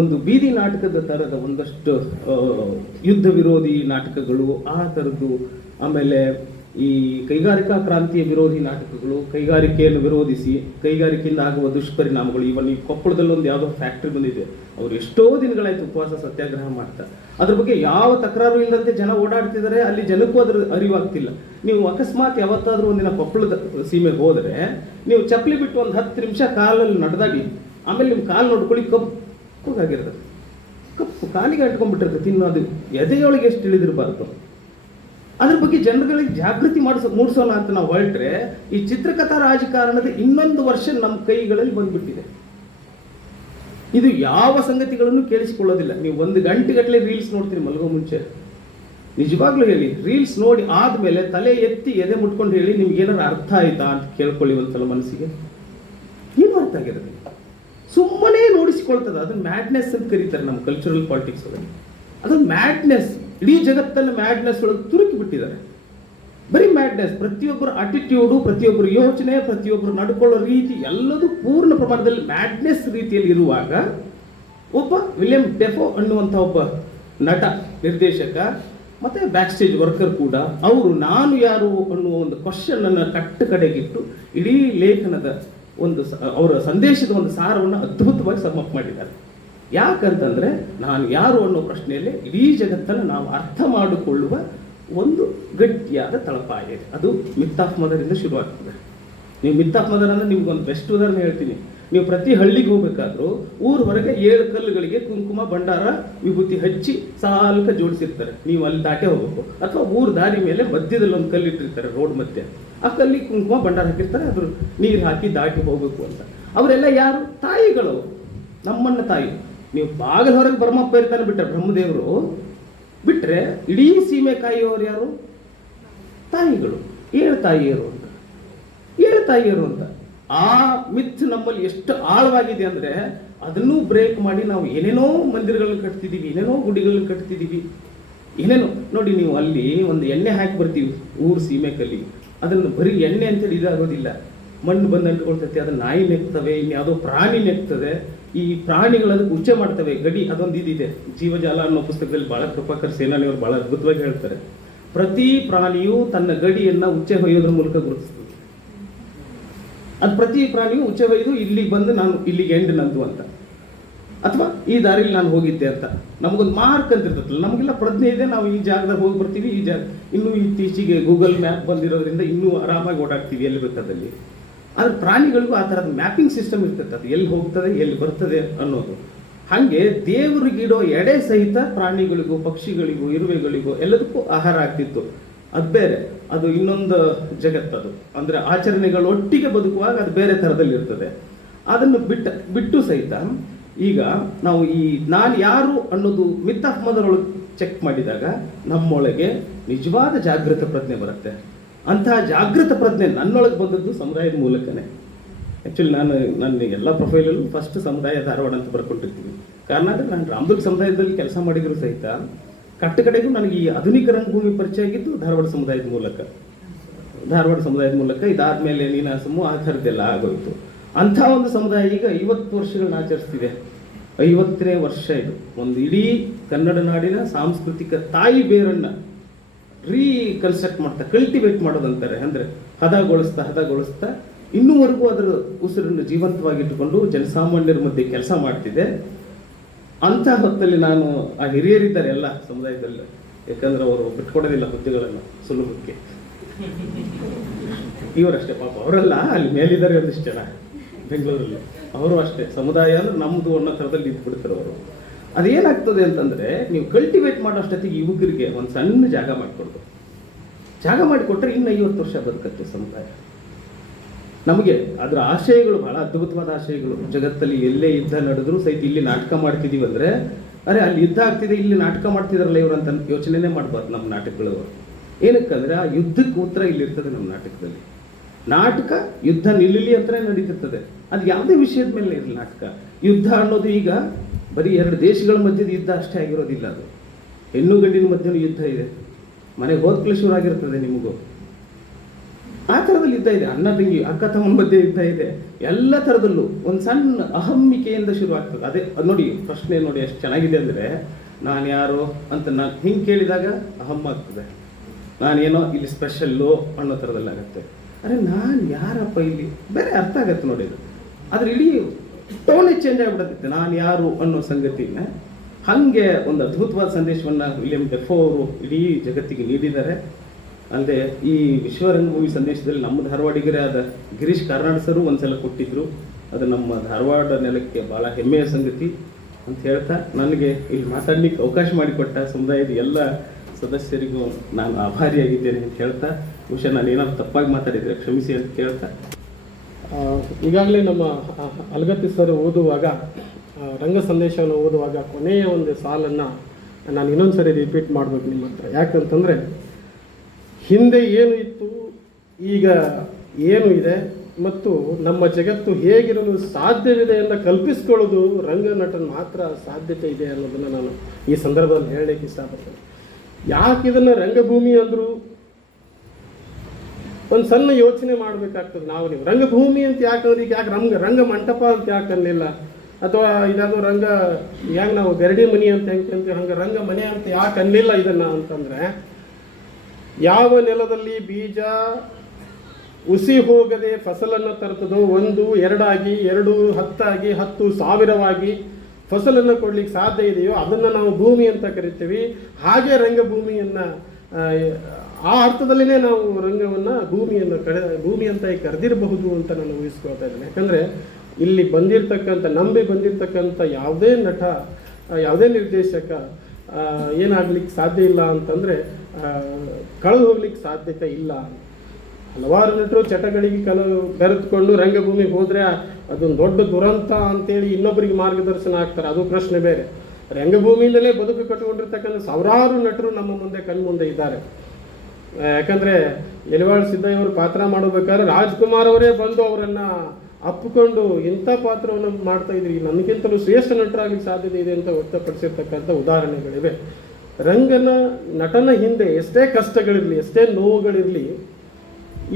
ಒಂದು ಬೀದಿ ನಾಟಕದ ಥರದ ಒಂದಷ್ಟು ಯುದ್ಧ ವಿರೋಧಿ ನಾಟಕಗಳು ಆ ಥರದ್ದು, ಆಮೇಲೆ ಈ ಕೈಗಾರಿಕಾ ಕ್ರಾಂತಿಯ ವಿರೋಧಿ ನಾಟಕಗಳು, ಕೈಗಾರಿಕೆಯನ್ನು ವಿರೋಧಿಸಿ ಕೈಗಾರಿಕೆಯಿಂದ ಆಗುವ ದುಷ್ಪರಿಣಾಮಗಳು. ಇವನ್ ಈ ಕೊಪ್ಪಳದಲ್ಲಿ ಒಂದು ಯಾವುದೋ ಫ್ಯಾಕ್ಟ್ರಿ ಬಂದಿದೆ, ಅವರು ಎಷ್ಟೋ ದಿನಗಳಾಯ್ತು ಉಪವಾಸ ಸತ್ಯಾಗ್ರಹ ಮಾಡ್ತಾ, ಅದ್ರ ಬಗ್ಗೆ ಯಾವ ತಕರಾರು ಇಲ್ಲದಂತೆ ಜನ ಓಡಾಡ್ತಿದ್ದಾರೆ. ಅಲ್ಲಿ ಜನಕ್ಕೂ ಅದ್ರ ಅರಿವಾಗ್ತಿಲ್ಲ. ನೀವು ಅಕಸ್ಮಾತ್ ಯಾವತ್ತಾದ್ರೂ ಒಂದಿನ ಕೊಪ್ಪಳದ ಸೀಮೆಗೆ ಹೋದರೆ ನೀವು ಚಪ್ಪಲಿ ಬಿಟ್ಟು ಒಂದು 10 ನಿಮಿಷ ಕಾಲಲ್ಲಿ ನಡೆದಾಗಿ, ಆಮೇಲೆ ನಿಮ್ಮ ಕಾಲು ನೋಡ್ಕೊಳ್ಳಿ, ಕಪ್ಪಗಾಗಿರ್ತದೆ, ಕಪ್ಪು ಕಾಲಿಗೆ ಅಂಟ್ಕೊಂಡ್ಬಿಟ್ಟಿರ್ತದೆ. ಇನ್ನು ಅದು ಎದೆಯೊಳಗೆ ಎಷ್ಟು ಇಳಿದಿರಬಾರ್ದು. ಅದ್ರ ಬಗ್ಗೆ ಜನಗಳಿಗೆ ಜಾಗೃತಿ ಮೂಡಿಸೋಣ ಅಂತ ನಾವು ಹೊರಟ್ರೆ ಈ ಚಿತ್ರಕಥಾ ರಾಜಕಾರಣದ ಇನ್ನೊಂದು ವರ್ಷ ನಮ್ಮ ಕೈಗಳಲ್ಲಿ ಬಂದ್ಬಿಟ್ಟಿದೆ. ಇದು ಯಾವ ಸಂಗತಿಗಳನ್ನು ಕೇಳಿಸಿಕೊಳ್ಳೋದಿಲ್ಲ. ನೀವು 1 ಗಂಟೆಗಟ್ಟಲೆ ರೀಲ್ಸ್ ನೋಡ್ತೀರಿ ಮಲಗೋ ಮುಂಚೆ. ನಿಜವಾಗ್ಲೂ ಹೇಳಿ, ರೀಲ್ಸ್ ನೋಡಿ ಆದ್ಮೇಲೆ ತಲೆ ಎತ್ತಿ ಎದೆ ಮುಟ್ಕೊಂಡು ಹೇಳಿ, ನಿಮ್ಗೆ ಏನಾರು ಅರ್ಥ ಆಯ್ತಾ ಅಂತ ಕೇಳ್ಕೊಳ್ಳಿ ಒಂದ್ಸಲ ಮನಸ್ಸಿಗೆ. ಏನು ಅರ್ಥ ಆಗಿರೋದು? ಸುಮ್ಮನೆ ನೋಡಿಸಿಕೊಳ್ತದೆ. ಅದನ್ನ ಮ್ಯಾಡ್ನೆಸ್ ಅಂತ ಕರೀತಾರೆ ನಮ್ಮ ಕಲ್ಚರಲ್ ಪಾಲಿಟಿಕ್ಸ್ ಅಲ್ಲಿ. ಅದೊಂದು ಮ್ಯಾಡ್ನೆಸ್. ಇಡೀ ಜಗತ್ತನ್ನು ಮ್ಯಾಡ್ನೆಸ್ ಒಳಗೆ ತುರುಕಿ ಬಿಟ್ಟಿದ್ದಾರೆ. ಬರೀ ಮ್ಯಾಡ್ನೆಸ್. ಪ್ರತಿಯೊಬ್ಬರ ಅಟಿಟ್ಯೂಡು, ಪ್ರತಿಯೊಬ್ಬರ ಯೋಚನೆ, ಪ್ರತಿಯೊಬ್ಬರು ನಡ್ಕೊಳ್ಳೋ ರೀತಿ ಎಲ್ಲದೂ ಪೂರ್ಣ ಪ್ರಮಾಣದಲ್ಲಿ ಮ್ಯಾಡ್ನೆಸ್ ರೀತಿಯಲ್ಲಿ ಇರುವಾಗ ಒಬ್ಬ ವಿಲಿಯಂ ಡೆಫೋ ಅನ್ನುವಂಥ ಒಬ್ಬ ನಟ, ನಿರ್ದೇಶಕ ಮತ್ತೆ ಬ್ಯಾಕ್ ಸ್ಟೇಜ್ ವರ್ಕರ್ ಕೂಡ ಅವರು ನಾನು ಯಾರು ಅನ್ನುವ ಒಂದು ಕ್ವಶನ್ ಅನ್ನು ಕಡೆಗಿಟ್ಟು ಇಡೀ ಲೇಖನದ ಒಂದು ಅವರ ಸಂದೇಶದ ಒಂದು ಸಾರವನ್ನು ಅದ್ಭುತವಾಗಿ ಸಮ್ಮಪ್ ಮಾಡಿದ್ದಾರೆ. ಯಾಕಂತಂದ್ರೆ ನಾನು ಯಾರು ಅನ್ನೋ ಪ್ರಶ್ನೆಯಲ್ಲಿ ಇಡೀ ಜಗತ್ತನ್ನು ನಾವು ಅರ್ಥ ಮಾಡಿಕೊಳ್ಳುವ ಒಂದು ಗಟ್ಟಿಯಾದ ತಳಪಾಯ ಇದೆ. ಅದು ಮಿತ್ ಆಫ್ ಮದರಿಂದ ಶುರುವಾಗ್ತದೆ. ನೀವು ಮಿತ್ ಆಫ್ ಮದರ್ ಅಂದ್ರೆ ನಿಮ್ಗೊಂದು ಬೆಸ್ಟ್ ಉದಾಹರಣೆ ಹೇಳ್ತೀನಿ. ನೀವು ಪ್ರತಿ ಹಳ್ಳಿಗೆ ಹೋಗ್ಬೇಕಾದ್ರೂ ಊರ ಹೊರಗೆ 7 ಕಲ್ಲುಗಳಿಗೆ ಕುಂಕುಮ, ಭಂಡಾರ, ವಿಭೂತಿ ಹಚ್ಚಿ ಸಾಲಕ ಜೋಡಿಸಿರ್ತಾರೆ. ನೀವು ಅಲ್ಲಿ ದಾಟೆ ಹೋಗ್ಬೇಕು. ಅಥವಾ ಊರ ದಾರಿ ಮೇಲೆ ಮಧ್ಯದಲ್ಲಿ ಒಂದು ಕಲ್ಲು ಇಟ್ಟಿರ್ತಾರೆ, ರೋಡ್ ಮಧ್ಯೆ. ಆ ಕಲ್ಲಿಗೆ ಕುಂಕುಮ, ಭಂಡಾರ ಹಾಕಿರ್ತಾರೆ, ಅದ್ರ ನೀರು ಹಾಕಿ ದಾಟಿ ಹೋಗ್ಬೇಕು ಅಂತ. ಅವರೆಲ್ಲ ಯಾರು? ತಾಯಿಗಳು, ನಮ್ಮನ್ನ ತಾಯಿ. ನೀವು ಬಾಗಿಲ ಹೊರಗೆ ಬ್ರಹ್ಮಪ್ಪ ಇರ್ತಾನೆ ಬಿಟ್ಟರೆ, ಬ್ರಹ್ಮದೇವರು ಬಿಟ್ರೆ ಇಡೀ ಸೀಮೆ ಕಾಯಿಯವರು ಯಾರು? ತಾಯಿಗಳು. 7 ತಾಯಿಯರು ಅಂತ, 7 ತಾಯಿಯರು ಅಂತ. ಆ ಮಿತ್ ನಮ್ಮಲ್ಲಿ ಎಷ್ಟು ಆಳವಾಗಿದೆ ಅಂದ್ರೆ ಅದನ್ನೂ ಬ್ರೇಕ್ ಮಾಡಿ ನಾವು ಏನೇನೋ ಮಂದಿರಗಳನ್ನ ಕಟ್ತಿದೀವಿ, ಏನೇನೋ ಗುಡಿಗಳನ್ನ ಕಟ್ತಿದೀವಿ, ಏನೇನೋ. ನೋಡಿ, ನೀವು ಅಲ್ಲಿ ಒಂದು ಎಣ್ಣೆ ಹಾಕಿ ಬರ್ತೀವಿ ಊರು ಸೀಮೆ ಕಲ್ಲಿ, ಅದನ್ನು ಬರೀ ಎಣ್ಣೆ ಅಂತೇಳಿ ಇದಾಗೋದಿಲ್ಲ. ಮಣ್ಣು ಬಂದು ಅಂಟ್ಕೊಳ್ತೈತೆ, ಅದನ್ನ ನಾಯಿ ನೆಕ್ತವೆ, ಇನ್ಯಾವುದೋ ಪ್ರಾಣಿ ನೆಕ್ತದೆ. ಈ ಪ್ರಾಣಿಗಳದಕ್ಕೆ ಉಚ್ಚೆ ಮಾಡ್ತವೆ. ಗಡಿ ಅದೊಂದು ಇದಿದೆ, ಜೀವಜಾಲ ಅನ್ನೋ ಪುಸ್ತಕದಲ್ಲಿ ಬಹಳ ಕೃಪಾಕರ್ ಸೇನಾನಿಯವರು ಬಹಳ ಅದ್ಭುತವಾಗಿ ಹೇಳ್ತಾರೆ. ಪ್ರತಿ ಪ್ರಾಣಿಯು ತನ್ನ ಗಡಿಯನ್ನ ಉಚ್ಚೆ ಹೊಯ್ಯೋದ್ರ ಮೂಲಕ ಗುರುತಿಸ್ತದೆ. ಅದು ಪ್ರತಿ ಪ್ರಾಣಿಯು ಉಚ್ಚೆ ಹೊಯ್ದು ಇಲ್ಲಿಗೆ ಬಂದು ನಾನು ಇಲ್ಲಿಗೆ ಎಂಡ್ ನಂದು ಅಂತ, ಅಥವಾ ಈ ದಾರಿಲಿ ನಾನು ಹೋಗಿದ್ದೆ ಅಂತ ನಮಗೊಂದು ಮಾರ್ಕ್ ಅಂತ ಇರ್ತದಲ್ಲ. ನಮಗೆಲ್ಲ ಪ್ರಜ್ಞೆ ಇದೆ, ನಾವು ಈ ಜಾಗದಾಗ ಹೋಗಿ ಬರ್ತೀವಿ. ಈ ಜಾಗ ಇನ್ನೂ ಇತ್ತೀಚೆಗೆ ಗೂಗಲ್ ಮ್ಯಾಪ್ ಬಂದಿರೋದ್ರಿಂದ ಇನ್ನೂ ಆರಾಮಾಗಿ ಓಡಾಡ್ತೀವಿ ಎಲ್ಲಿ ಬೇಕಾದಲ್ಲಿ. ಆದ್ರೆ ಪ್ರಾಣಿಗಳಿಗೂ ಆ ಥರದ ಮ್ಯಾಪಿಂಗ್ ಸಿಸ್ಟಮ್ ಇರ್ತದೆ, ಅದು ಎಲ್ಲಿ ಹೋಗ್ತದೆ ಎಲ್ಲಿ ಬರ್ತದೆ ಅನ್ನೋದು. ಹಾಗೆ ದೇವರಿಗಿಡೋ ಎಡೆ ಸಹಿತ ಪ್ರಾಣಿಗಳಿಗೂ, ಪಕ್ಷಿಗಳಿಗೂ, ಇರುವೆಗಳಿಗೂ ಎಲ್ಲದಕ್ಕೂ ಆಹಾರ ಆಗ್ತಿತ್ತು. ಅದು ಬೇರೆ, ಅದು ಇನ್ನೊಂದು ಜಗತ್ತದು. ಅಂದರೆ ಆಚರಣೆಗಳು ಒಟ್ಟಿಗೆ ಬದುಕುವಾಗ ಅದು ಬೇರೆ ಥರದಲ್ಲಿ ಇರ್ತದೆ. ಅದನ್ನು ಬಿಟ್ಟು ಸಹಿತ ಈಗ ನಾವು ಈ ನಾನು ಯಾರು ಅನ್ನೋದು ಮಿತ್ ಆಫ್ ಮದರ್ ಒಳಗೆ ಚೆಕ್ ಮಾಡಿದಾಗ ನಮ್ಮೊಳಗೆ ನಿಜವಾದ ಜಾಗೃತ ಪ್ರಜ್ಞೆ ಬರುತ್ತೆ. ಅಂತಹ ಜಾಗೃತ ಪ್ರಜ್ಞೆ ನನ್ನೊಳಗೆ ಬಂದದ್ದು ಸಮುದಾಯದ ಮೂಲಕನೇ. ಆ್ಯಕ್ಚುಲಿ ನನ್ನ ಎಲ್ಲ ಪ್ರೊಫೈಲಲ್ಲೂ ಫಸ್ಟ್ ಸಮುದಾಯ ಧಾರವಾಡ ಅಂತ ಬರ್ಕೊಂಡಿರ್ತೀನಿ. ಕಾರಣ ಅಂದರೆ ನಾನು ರಾಮದುರ್ಗ ಸಮುದಾಯದಲ್ಲಿ ಕೆಲಸ ಮಾಡಿದ್ರು ಸಹಿತ ಕಡೆಗೂ ನನಗೆ ಈ ಆಧುನಿಕ ರಂಗಭೂಮಿ ಪರಿಚಯ ಆಗಿದ್ದು ಧಾರವಾಡ ಸಮುದಾಯದ ಮೂಲಕ. ಇದಾದ್ಮೇಲೆ ನೀನಾಸಮು ಆ ಥರದ್ದೆಲ್ಲ ಆಗೋಯ್ತು. ಅಂಥ ಒಂದು ಸಮುದಾಯ ಈಗ 50 ವರ್ಷಗಳನ್ನ ಆಚರಿಸ್ತಿದೆ. 50ನೇ ವರ್ಷ ಇದು. ಒಂದು ಇಡೀ ಕನ್ನಡ ನಾಡಿನ ಸಾಂಸ್ಕೃತಿಕ ತಾಯಿ ಬೇರನ್ನ ರೀಕನ್ಸ್ಟ್ರಕ್ಟ್ ಮಾಡ್ತಾ, ಕಲ್ಟಿವೇಟ್ ಮಾಡೋದಂತಾರೆ. ಅಂದರೆ ಹದಗೊಳಿಸ್ತಾ ಇನ್ನೂವರೆಗೂ ಅದರ ಉಸಿರನ್ನು ಜೀವಂತವಾಗಿಟ್ಟುಕೊಂಡು ಜನಸಾಮಾನ್ಯರ ಮಧ್ಯೆ ಕೆಲಸ ಮಾಡ್ತಿದೆ. ಅಂಥ ಹೊತ್ತಲ್ಲಿ ನಾನು ಆ ಹಿರಿಯರಿದ್ದಾರೆ ಎಲ್ಲ ಸಮುದಾಯದಲ್ಲಿ, ಯಾಕಂದ್ರೆ ಅವರು ಬಿಟ್ಕೊಡೋದಿಲ್ಲ ಹುದ್ದೆಗಳನ್ನು ಸುಲಭಕ್ಕೆ. ಇವರಷ್ಟೇ ಪಾಪ, ಅವರೆಲ್ಲ ಅಲ್ಲಿ ಮೇಲಿದ್ದಾರೆ ಒಂದಿಷ್ಟು ಜನ ಬೆಂಗಳೂರಲ್ಲಿ, ಅವರು ಅಷ್ಟೇ. ಸಮುದಾಯ ಅಂದ್ರೆ ನಮ್ಮದು ಅನ್ನೋ ಥರದಲ್ಲಿ ಇದ್ಬಿಡ್ತಾರೆ ಅವರು. ಅದೇನಾಗ್ತದೆ ಅಂತಂದ್ರೆ, ನೀವು ಕಲ್ಟಿವೇಟ್ ಮಾಡೋ ಅಷ್ಟೊತ್ತಿಗೆ ಯುವಕರಿಗೆ ಒಂದು ಸಣ್ಣ ಜಾಗ ಮಾಡಿಕೊಟ್ರೆ ಇನ್ನು 50 ವರ್ಷ ಬದುಕತ್ತೆ ಸಮುದಾಯ. ನಮಗೆ ಅದರ ಆಶಯಗಳು ಬಹಳ ಅದ್ಭುತವಾದ ಆಶಯಗಳು. ಜಗತ್ತಲ್ಲಿ ಎಲ್ಲೇ ಯುದ್ಧ ನಡೆದ್ರು ಸಹಿತ ಇಲ್ಲಿ ನಾಟಕ ಮಾಡ್ತಿದೀವಿ ಅಂದ್ರೆ, ಅರೆ ಅಲ್ಲಿ ಯುದ್ಧ ಆಗ್ತಿದೆ, ಇಲ್ಲಿ ನಾಟಕ ಮಾಡ್ತಿದಾರಲ್ಲ ಇವರು ಅಂತ ಯೋಚನೆನೇ ಮಾಡ್ಬಾರ್ದು ನಮ್ಮ ನಾಟಕಗಳು. ಏನಕ್ಕಂದ್ರೆ ಆ ಯುದ್ಧಕ್ಕೆ ಉತ್ತರ ಇಲ್ಲಿರ್ತದೆ ನಮ್ಮ ನಾಟಕದಲ್ಲಿ. ನಾಟಕ ಯುದ್ಧ ನಿಲ್ಲಲಿ ಅಂತಲೇ ನಡೀತಿರ್ತದೆ. ಅದು ಯಾವುದೇ ವಿಷಯದ ಮೇಲೆ ಇರಲಿ ನಾಟಕ. ಯುದ್ಧ ಅನ್ನೋದು ಈಗ ಬರೀ 2 ದೇಶಗಳ ಮಧ್ಯದ ಯುದ್ಧ ಅಷ್ಟೇ ಆಗಿರೋದಿಲ್ಲ, ಅದು ಹೆಣ್ಣು ಗಂಡಿನ ಮಧ್ಯನೂ ಯುದ್ಧ ಇದೆ. ಮನೆಗೆ ಹೋದ ಶುರು ಆಗಿರ್ತದೆ ನಿಮಗೂ. ಆ ಥರದಲ್ಲಿ ಇದ್ದ ಇದೆ. ಅಣ್ಣ ತಂಗಿ ಅಕ್ಕ ತಮ್ಮನ ಮಧ್ಯೆ ಇದ್ದ ಇದೆ. ಎಲ್ಲ ಥರದಲ್ಲೂ ಒಂದು ಸಣ್ಣ ಅಹಮ್ಮಿಕೆಯಿಂದ ಶುರು ಆಗ್ತದೆ. ಅದೇ ಅದು ನೋಡಿ, ಪ್ರಶ್ನೆ ನೋಡಿ ಎಷ್ಟು ಚೆನ್ನಾಗಿದೆ ಅಂದರೆ, ನಾನು ಯಾರು ಅಂತ ನಾನು ಹಿಂಗೆ ಕೇಳಿದಾಗ ಅಹಮ್ಮ ಆಗ್ತದೆ. ನಾನೇನೋ ಇಲ್ಲಿ ಸ್ಪೆಷಲ್ಲು ಅನ್ನೋ ಥರದಲ್ಲಿ ಆಗುತ್ತೆ. ಅರೆ ನಾನು ಯಾರಪ್ಪ ಇಲ್ಲಿ, ಬೇರೆ ಅರ್ಥ ಆಗತ್ತೆ ನೋಡಿ ಅದು. ಆದರೆ ಇಡೀ ಟೋನೇ ಚೇಂಜ್ ಆಗಿಬಿಡುತ್ತೆ ನಾನು ಯಾರು ಅನ್ನೋ ಸಂಗತಿನ. ಹಾಗೆ ಒಂದು ಅದ್ಭುತವಾದ ಸಂದೇಶವನ್ನು ವಿಲಿಯಂ ಡೆಫೋ ಅವರು ಇಡೀ ಜಗತ್ತಿಗೆ ನೀಡಿದ್ದಾರೆ. ಅಲ್ಲದೆ ಈ ವಿಶ್ವರಂಗಭೂಮಿ ಸಂದೇಶದಲ್ಲಿ ನಮ್ಮ ಧಾರವಾಡಿಗರೇ ಆದ ಗಿರೀಶ್ ಕಾರ್ನಾಡ್ ಸರು ಒಂದ್ಸಲ ಕೊಟ್ಟಿದ್ರು. ಅದು ನಮ್ಮ ಧಾರವಾಡ ನೆಲಕ್ಕೆ ಭಾಳ ಹೆಮ್ಮೆಯ ಸಂಗತಿ ಅಂತ ಹೇಳ್ತಾ, ನನಗೆ ಇಲ್ಲಿ ಮಾತಾಡಲಿಕ್ಕೆ ಅವಕಾಶ ಮಾಡಿಕೊಟ್ಟ ಸಮುದಾಯದ ಎಲ್ಲ ಸದಸ್ಯರಿಗೂ ನಾನು ಆಭಾರಿಯಾಗಿದ್ದೇನೆ ಅಂತ ಹೇಳ್ತಾ, ಬಹುಶಃ ನಾನು ಏನಾದ್ರು ತಪ್ಪಾಗಿ ಮಾತಾಡಿದರೆ ಕ್ಷಮಿಸಿ ಅಂತ ಕೇಳ್ತಾ, ಈಗಾಗಲೇ ನಮ್ಮ ಹಲಗತ್ತಿ ಸರ್ ಓದುವಾಗ, ರಂಗ ಸಂದೇಶವನ್ನು ಓದುವಾಗ ಕೊನೆಯ ಒಂದು ಸಾಲನ್ನು ನಾನು ಇನ್ನೊಂದು ಸರಿ ರಿಪೀಟ್ ಮಾಡಬೇಕು ನಿಮ್ಮ ಹತ್ರ. ಯಾಕಂತಂದರೆ ಹಿಂದೆ ಏನು ಇತ್ತು, ಈಗ ಏನು ಇದೆ, ಮತ್ತು ನಮ್ಮ ಜಗತ್ತು ಹೇಗಿರಲು ಸಾಧ್ಯವಿದೆ ಎಂದು ಕಲ್ಪಿಸ್ಕೊಳ್ಳೋದು ರಂಗ ನಟನ ಮಾತ್ರ ಸಾಧ್ಯತೆ ಇದೆ ಅನ್ನೋದನ್ನು ನಾನು ಈ ಸಂದರ್ಭದಲ್ಲಿ ಹೇಳಲಿಕ್ಕೆ ಇಷ್ಟಪಡ್ತೇನೆ. ಯಾಕೆ ಇದನ್ನು ರಂಗಭೂಮಿ ಅಂದರು, ಒಂದು ಸಣ್ಣ ಯೋಚನೆ ಮಾಡಬೇಕಾಗ್ತದೆ ನಾವು. ನೀವು ರಂಗಭೂಮಿ ಅಂತ ಯಾಕಂದ್ರೆ ಈಗ ಯಾಕೆ ರಂಗ ಮಂಟಪ ಅಂತ ಯಾಕೆ ಅನ್ನಲಿಲ್ಲ, ಅಥವಾ ಇದಾದರೂ ರಂಗ ಯಾಕೆ ನಾವು ಗರಡಿ ಮನಿ ಅಂತ ಹೆಂಗೆ ಅಂತೀವಿ, ಹಂಗೆ ರಂಗ ಮನೆ ಅಂತ ಯಾಕೆ ಅನ್ನಲಿಲ್ಲ ಇದನ್ನು ಅಂತಂದರೆ, ಯಾವ ನೆಲದಲ್ಲಿ ಬೀಜ ಉಸಿ ಹೋಗದೆ ಫಸಲನ್ನು ತರ್ತದೋ, 1, 2 ಆಗಿ 2, 10 ಆಗಿ 10 ಸಾವಿರವಾಗಿ ಫಸಲನ್ನು ಕೊಡ್ಲಿಕ್ಕೆ ಸಾಧ್ಯ ಇದೆಯೋ ಅದನ್ನು ನಾವು ಭೂಮಿ ಅಂತ ಕರಿತೀವಿ. ಹಾಗೆ ರಂಗಭೂಮಿಯನ್ನು ಆ ಅರ್ಥದಲ್ಲಿನೇ ನಾವು ರಂಗವನ್ನು ಭೂಮಿ ಅಂತ ಕರೆದಿರಬಹುದು ಅಂತ ನಾನು ಊಹಿಸ್ಕೊಳ್ತಾ ಇದ್ದೇನೆ. ಯಾಕಂದರೆ ಇಲ್ಲಿ ನಂಬಿ ಬಂದಿರತಕ್ಕಂಥ ಯಾವುದೇ ನಟ, ಯಾವುದೇ ನಿರ್ದೇಶಕ ಏನಾಗ್ಲಿಕ್ಕೆ ಸಾಧ್ಯ ಇಲ್ಲ ಅಂತಂದರೆ ಕಳೆದು ಹೋಗ್ಲಿಕ್ಕೆ ಸಾಧ್ಯತೆ ಇಲ್ಲ. ಹಲವಾರು ನಟರು ಚಟಗಳಿಗೆ ಬೆರೆತುಕೊಂಡು ರಂಗಭೂಮಿಗೆ ಹೋದರೆ ಅದೊಂದು ದೊಡ್ಡ ದುರಂತ ಅಂತೇಳಿ ಇನ್ನೊಬ್ಬರಿಗೆ ಮಾರ್ಗದರ್ಶನ ಆಗ್ತಾರೆ, ಅದು ಪ್ರಶ್ನೆ ಬೇರೆ. ರಂಗಭೂಮಿಯಿಂದಲೇ ಬದುಕು ಕಟ್ಟಿಕೊಂಡಿರ್ತಕ್ಕಂಥ ಸಾವಿರಾರು ನಟರು ನಮ್ಮ ಮುಂದೆ ಕಣ್ಮುಂದೆ ಇದ್ದಾರೆ. ಯಾಕಂದರೆ ಎಲಿವಾಳ್ ಸಿದ್ದಯ್ಯವರು ಪಾತ್ರ ಮಾಡಬೇಕಾದ್ರೆ ರಾಜ್ಕುಮಾರ್ ಅವರೇ ಬಂದು ಅವರನ್ನು ಅಪ್ಪಿಕೊಂಡು ಇಂಥ ಪಾತ್ರವನ್ನು ಮಾಡ್ತಾ ಇದ್ರಿ, ನನಗಿಂತಲೂ ಶ್ರೇಷ್ಠ ನಟರಾಗಲಿಕ್ಕೆ ಸಾಧ್ಯತೆ ಇದೆ ಅಂತ ವ್ಯಕ್ತಪಡಿಸಿರ್ತಕ್ಕಂಥ ಉದಾಹರಣೆಗಳಿವೆ. ನಟನ ಹಿಂದೆ ಎಷ್ಟೇ ಕಷ್ಟಗಳಿರಲಿ, ಎಷ್ಟೇ ನೋವುಗಳಿರಲಿ,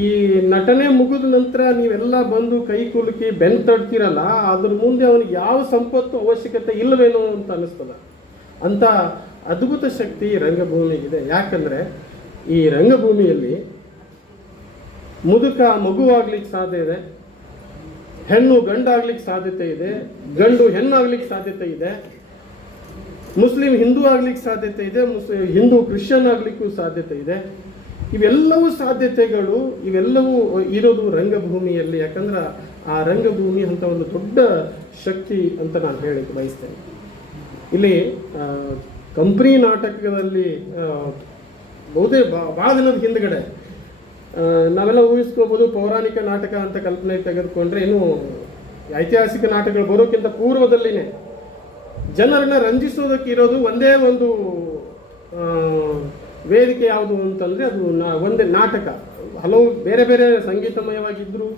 ಈ ನಟನೆ ಮುಗಿದ ನಂತರ ನೀವೆಲ್ಲ ಬಂದು ಕೈ ಕುಲುಕಿ ಬೆನ್ನು ತಡ್ತೀರಲ್ಲ, ಅದ್ರ ಮುಂದೆ ಅವನಿಗೆ ಯಾವ ಸಂಪತ್ತು ಅವಶ್ಯಕತೆ ಇಲ್ಲವೇನೋ ಅಂತ ಅನಿಸ್ತದ. ಅಂಥ ಅದ್ಭುತ ಶಕ್ತಿ ರಂಗಭೂಮಿಗಿದೆ. ಯಾಕಂದರೆ ಈ ರಂಗಭೂಮಿಯಲ್ಲಿ ಮುದುಕ ಮಗುವಾಗ್ಲಿಕ್ಕೆ ಸಾಧ್ಯ ಇದೆ, ಹೆಣ್ಣು ಗಂಡಾಗ್ಲಿಕ್ಕೆ ಸಾಧ್ಯತೆ ಇದೆ, ಗಂಡು ಹೆಣ್ಣಾಗ್ಲಿಕ್ಕೆ ಸಾಧ್ಯತೆ ಇದೆ, ಮುಸ್ಲಿಂ ಹಿಂದೂ ಆಗ್ಲಿಕ್ಕೆ ಸಾಧ್ಯತೆ ಇದೆ, ಹಿಂದೂ ಕ್ರಿಶ್ಚಿಯನ್ ಆಗ್ಲಿಕ್ಕೂ ಸಾಧ್ಯತೆ ಇದೆ. ಇವೆಲ್ಲವೂ ಸಾಧ್ಯತೆಗಳು, ಇವೆಲ್ಲವೂ ಇರೋದು ರಂಗಭೂಮಿಯಲ್ಲಿ. ಯಾಕಂದ್ರೆ ಆ ರಂಗಭೂಮಿ ಅಂತ ಒಂದು ದೊಡ್ಡ ಶಕ್ತಿ ಅಂತ ನಾನು ಹೇಳಕ್ಕೆ ಬಯಸ್ತೇನೆ. ಇಲ್ಲಿ ಕಂಪ್ನಿ ನಾಟಕದಲ್ಲಿ ಭಾಳ ದಿನದ ಹಿಂದ್ಗಡೆ ನಾವೆಲ್ಲ ಊಹಿಸ್ಕೋಬೋದು, ಪೌರಾಣಿಕ ನಾಟಕ ಅಂತ ಕಲ್ಪನೆ ತೆಗೆದುಕೊಂಡ್ರೆ ಇನ್ನು ಐತಿಹಾಸಿಕ ನಾಟಕಗಳು ಬರೋಕ್ಕಿಂತ ಪೂರ್ವದಲ್ಲಿನೇ ಜನರನ್ನು ರಂಜಿಸೋದಕ್ಕೆ ಇರೋದು ಒಂದೇ ಒಂದು ವೇದಿಕೆ ಯಾವುದು ಅಂತಂದರೆ ಅದು ಒಂದೇ ನಾಟಕ. ಹಲವು ಬೇರೆ ಬೇರೆ ಸಂಗೀತಮಯವಾಗಿದ್ದರೂ,